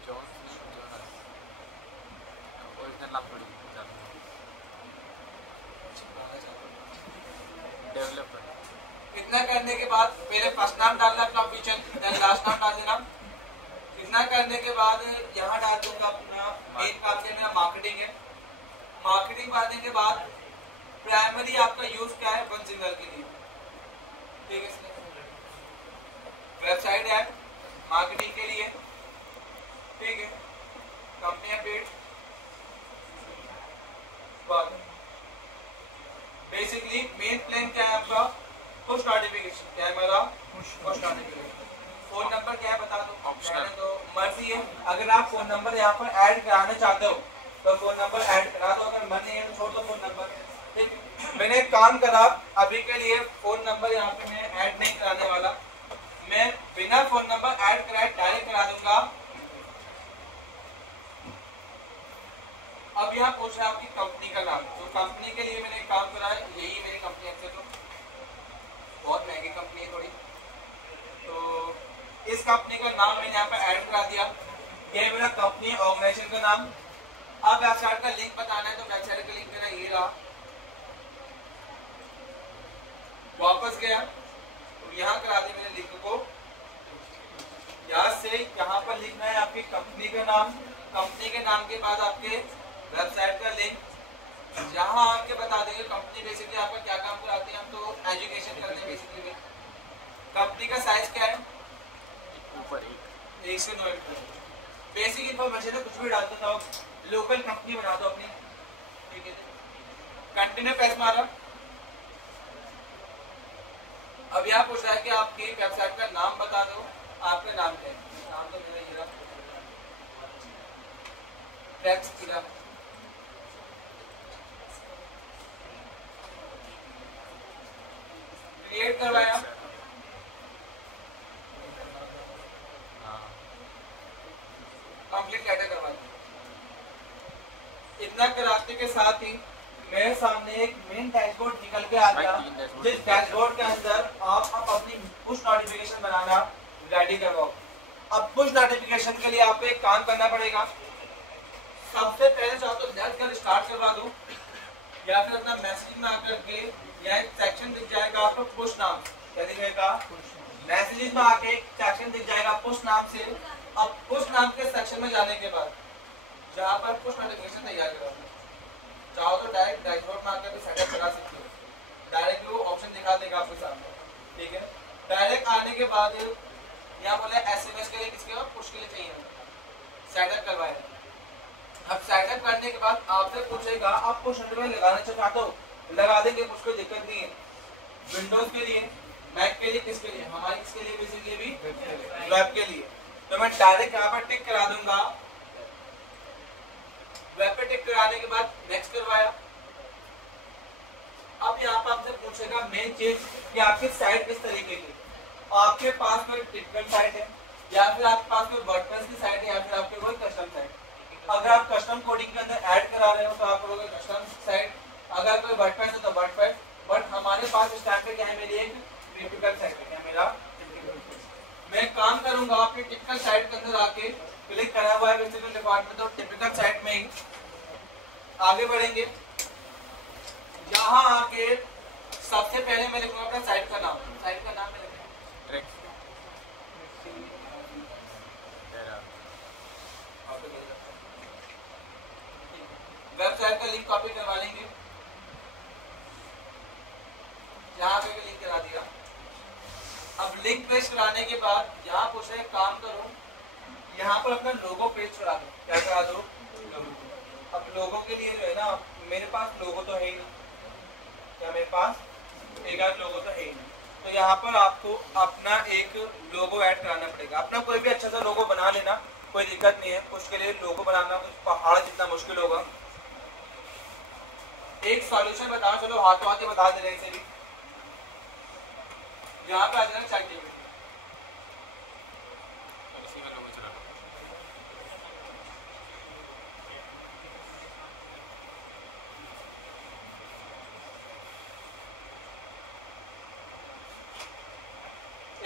जोनस ओरिजिनल आप पढ़ी डेवलपर। इतना करने के बाद पहले फर्स्ट नाम डालना अपना ऑफिशियल, देन लास्ट नाम डाल देना। इतना करने के बाद यहाँ डाल दूंगा अपना मेन काम से मेरा मार्केटिंग है। मार्केटिंग करने के बाद प्राइमरी आपका यूज क्या है? वन सिंगल के लिए। ठीक है, वेबसाइट है मार्केटिंग के लिए। ठीक है, company update, basically main plan क्या है आपका? Push notification. क्या है मेरा? Push notification. फोन नंबर क्या है बता दो, ऑप्शनल। तो मर्जी है। अगर आप फोन नंबर यहाँ पर ऐड कराना चाहते हो तो फोन नंबर ऐड करा दो, अगर मन नहीं है तो छोड़ दो फोन नंबर। ठीक, मैंने एक काम करा, अभी के लिए फोन नंबर यहाँ पे मैं ऐड नहीं कराने वाला। मैं बिना फोन नंबर ऐड कराए डायरेक्ट करा दूंगा। अब यहाँ पूछ रहा हूँ कि कंपनी का नाम, तो कंपनी के लिए मैंने एक काम करा है, यही मेरी कंपनी है। तो बहुत महंगी कंपनी है थोड़ी, तो इस कंपनी का नाम मैंने यहाँ पर ऐड करा दिया। ये मेरा कंपनी ऑर्गेनाइजेशन का नाम। अब वेबसाइट का लिंक बताना है, तो वेबसाइट का लिंक मेरा ये रहा। वापस गया तो यहाँ करा दिया मैंने लिंक को। यहाँ से यहाँ पर लिखना है आपकी कंपनी का नाम, कंपनी के नाम के बाद आपके वेबसाइट का लिंक। यहाँ आके बता देंगे कंपनी बेसिकली आपका क्या काम कराती है। हम तो एजुकेशन करते हैं बेसिकली। कंपनी का साइज क्या है? ऊपर 1 से 9 बेसिक इन्फॉर्मेशन है, कुछ भी डाल देता हो, लोकल कंपनी बना दो अपनी। ठीक है, कंटिन्यू प्रेस मारा। अब यहाँ पूछ रहा है कि आपकी वेबसाइट का नाम बता दो। आपका नाम क्या है? नाम तो मेरा ये रहा, क्रिएट करवाया। कंप्लीट लेटर करवा दिया। इतना कराने के साथ ही मेरे सामने एक मेन डैशबोर्ड निकल के आ गया, जिस डैशबोर्ड के अंदर आप अपनी पुश नोटिफिकेशन बनाना रेडी करवाओ। अब पुश नोटिफिकेशन के लिए आपको एक काम करना पड़ेगा। सबसे पहले चाहो तो लेट कर स्टार्ट करवा दो, या फिर अपना मैसेज में आकर के या एक सेक्शन दिख जाएगा आपको पुश नाम। क्या दिखेगा? मैसेजेस में आके एक सेक्शन दिख जाएगा पुश नाम से। अब पुश नाम के सेक्शन में जाने के बाद जहाँ पर पुश नोटिफिकेशन तैयार करवाना, चाहो तो डायरेक्ट डैशबोर्ड में आकर भी सेटअप करा सकते हो। डायरेक्ट वो ऑप्शन दिखा देगा आपके सामने। ठीक है, डायरेक्ट आने के बाद यहाँ बोला एसएमएस के लिए, किसके बाद? पुश के लिए चाहिए, सेटअप करवाए। अब सेटअप करने के बाद आपसे पूछेगा आप पुश नोटिफिकेशन लगाना चाहते हो, लगा देंगे, कुछ कोई दिक्कत नहीं है। विंडोज के लिए, मैक के लिए, किसके लिए? हमारी किसके लिए? बेसिकली भी वेब के लिए। तो मैं डायरेक्ट यहाँ पर टिक करा दूंगा। वेब पे टिक कराने के बाद नेक्स्ट करवाया। अब यहाँ पर आपसे पूछेगा मेन चीज कि आपकी साइट किस तरीके की, आपके पास कोई टिपिकल साइट है या फिर आपके पास कोई वर्डप्रेस की साइट है या फिर आपके कोई कस्टम साइट। अगर आप कस्टम कोडिंग के अंदर ऐड करा रहे हो तो आप लोगों का कस्टम साइट, अगर कोई वर्डप्रेस है तो वर्डप्रेस। बट हमारे पास इस टाइम पे क्या है? मेरी एक टिपिकल साइट है। क्या मेरा? मैं काम करूंगा आपकी टिपिकल साइट के अंदर आके, क्लिक करा हुआ है विजिबल डिपार्टमेंट, तो टिपिकल साइट में ही आगे बढ़ेंगे। यहाँ आके सबसे पहले मैं लिखूंगा अपना साइट का नाम। साइट का नाम मैं लिखूंगा वेबसाइट का लिंक कॉपी करवा लेंगे, यहाँ पे भी लिंक करा दिया। अब लिंक पेस्ट कराने के बाद यहाँ पूछ रहे काम करो, यहाँ पर अपना लोगो पेस्ट करा दो। क्या करा दो? लोगो। अब लोगो के लिए जो है ना, मेरे पास लोगो तो है ही नहीं, क्या मेरे पास एक आध लोगो तो है ही नहीं, तो यहाँ पर आपको अपना एक लोगो ऐड कराना पड़ेगा। अपना कोई भी अच्छा सा लोगो बना लेना, कोई दिक्कत नहीं है। उसके लिए लोगो बनाना कुछ पहाड़ जितना मुश्किल होगा। एक सॉल्यूशन बताओ, चलो हाथों हाथ बता दे रहे हैं इसे भी। यहाँ पे आ जाना चाहिए,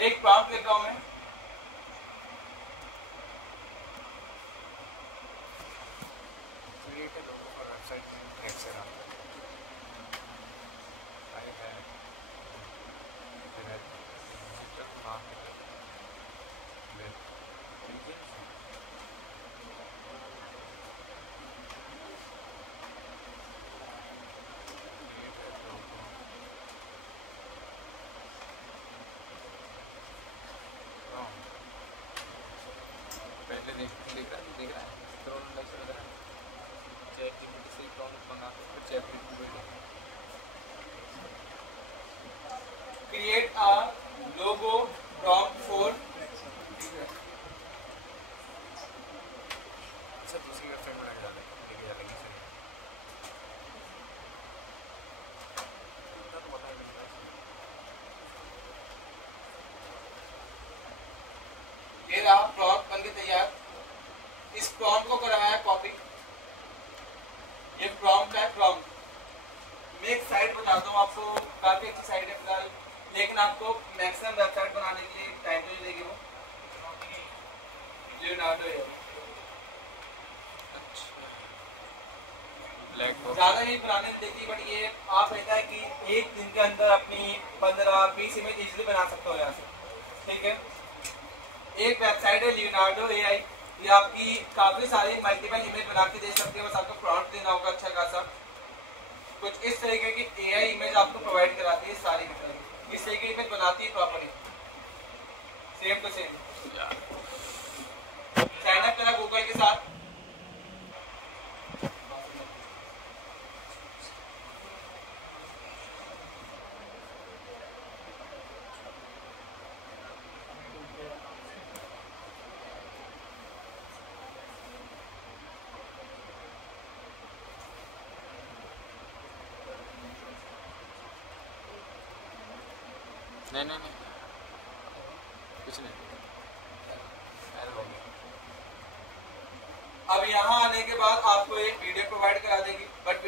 एक प्रॉम्प्ट लिखता हूं मैं, create a logo for website and Excel. पहले देख रहा है स्क्रॉल से लग रहा है चैट जीपीटी से प्रॉम्प्ट मंगा के फिर chat GPT create a logo prompt for. अच्छा दूसरी वेबसाइट में लेके जा लेंगे सही तो पता ही नहीं था। ये रहा प्रॉम्प्ट बनके तैयार। इस प्रॉम्प्ट को करवाया कॉपी, ये प्रॉम्प्ट है। प्रॉम्प्ट मैं एक साइट बताता हूँ आपको, काफी अच्छी साइट है फिलहाल, लेकिन आपको मैक्सिमम वेबसाइट बनाने के लिए टाइम तो नहीं देगी वो। लियोनार्डो है, ज्यादा नहीं बनाने देगी, बट ये आप ऐसा है कि एक दिन के अंदर अपनी 15-20 इमेज इजीली बना सकते हो यहाँ से। ठीक है, एक वेबसाइट है लियोनार्डो एआई, ये आपकी काफी सारी मल्टीपल इमेज बना के दे सकती है। बस आपको प्रॉम्प्ट देना होगा अच्छा खासा। कुछ इस तरीके की एआई इमेज आपको प्रोवाइड कराती है, सारी इस तरीके की इमेज बनाती है properly, same to same. Sign up करा गूगल के साथ, नहीं कुछ नहीं। अब यहाँ आने के बाद आपको एक वीडियो प्रोवाइड करा देगी, बट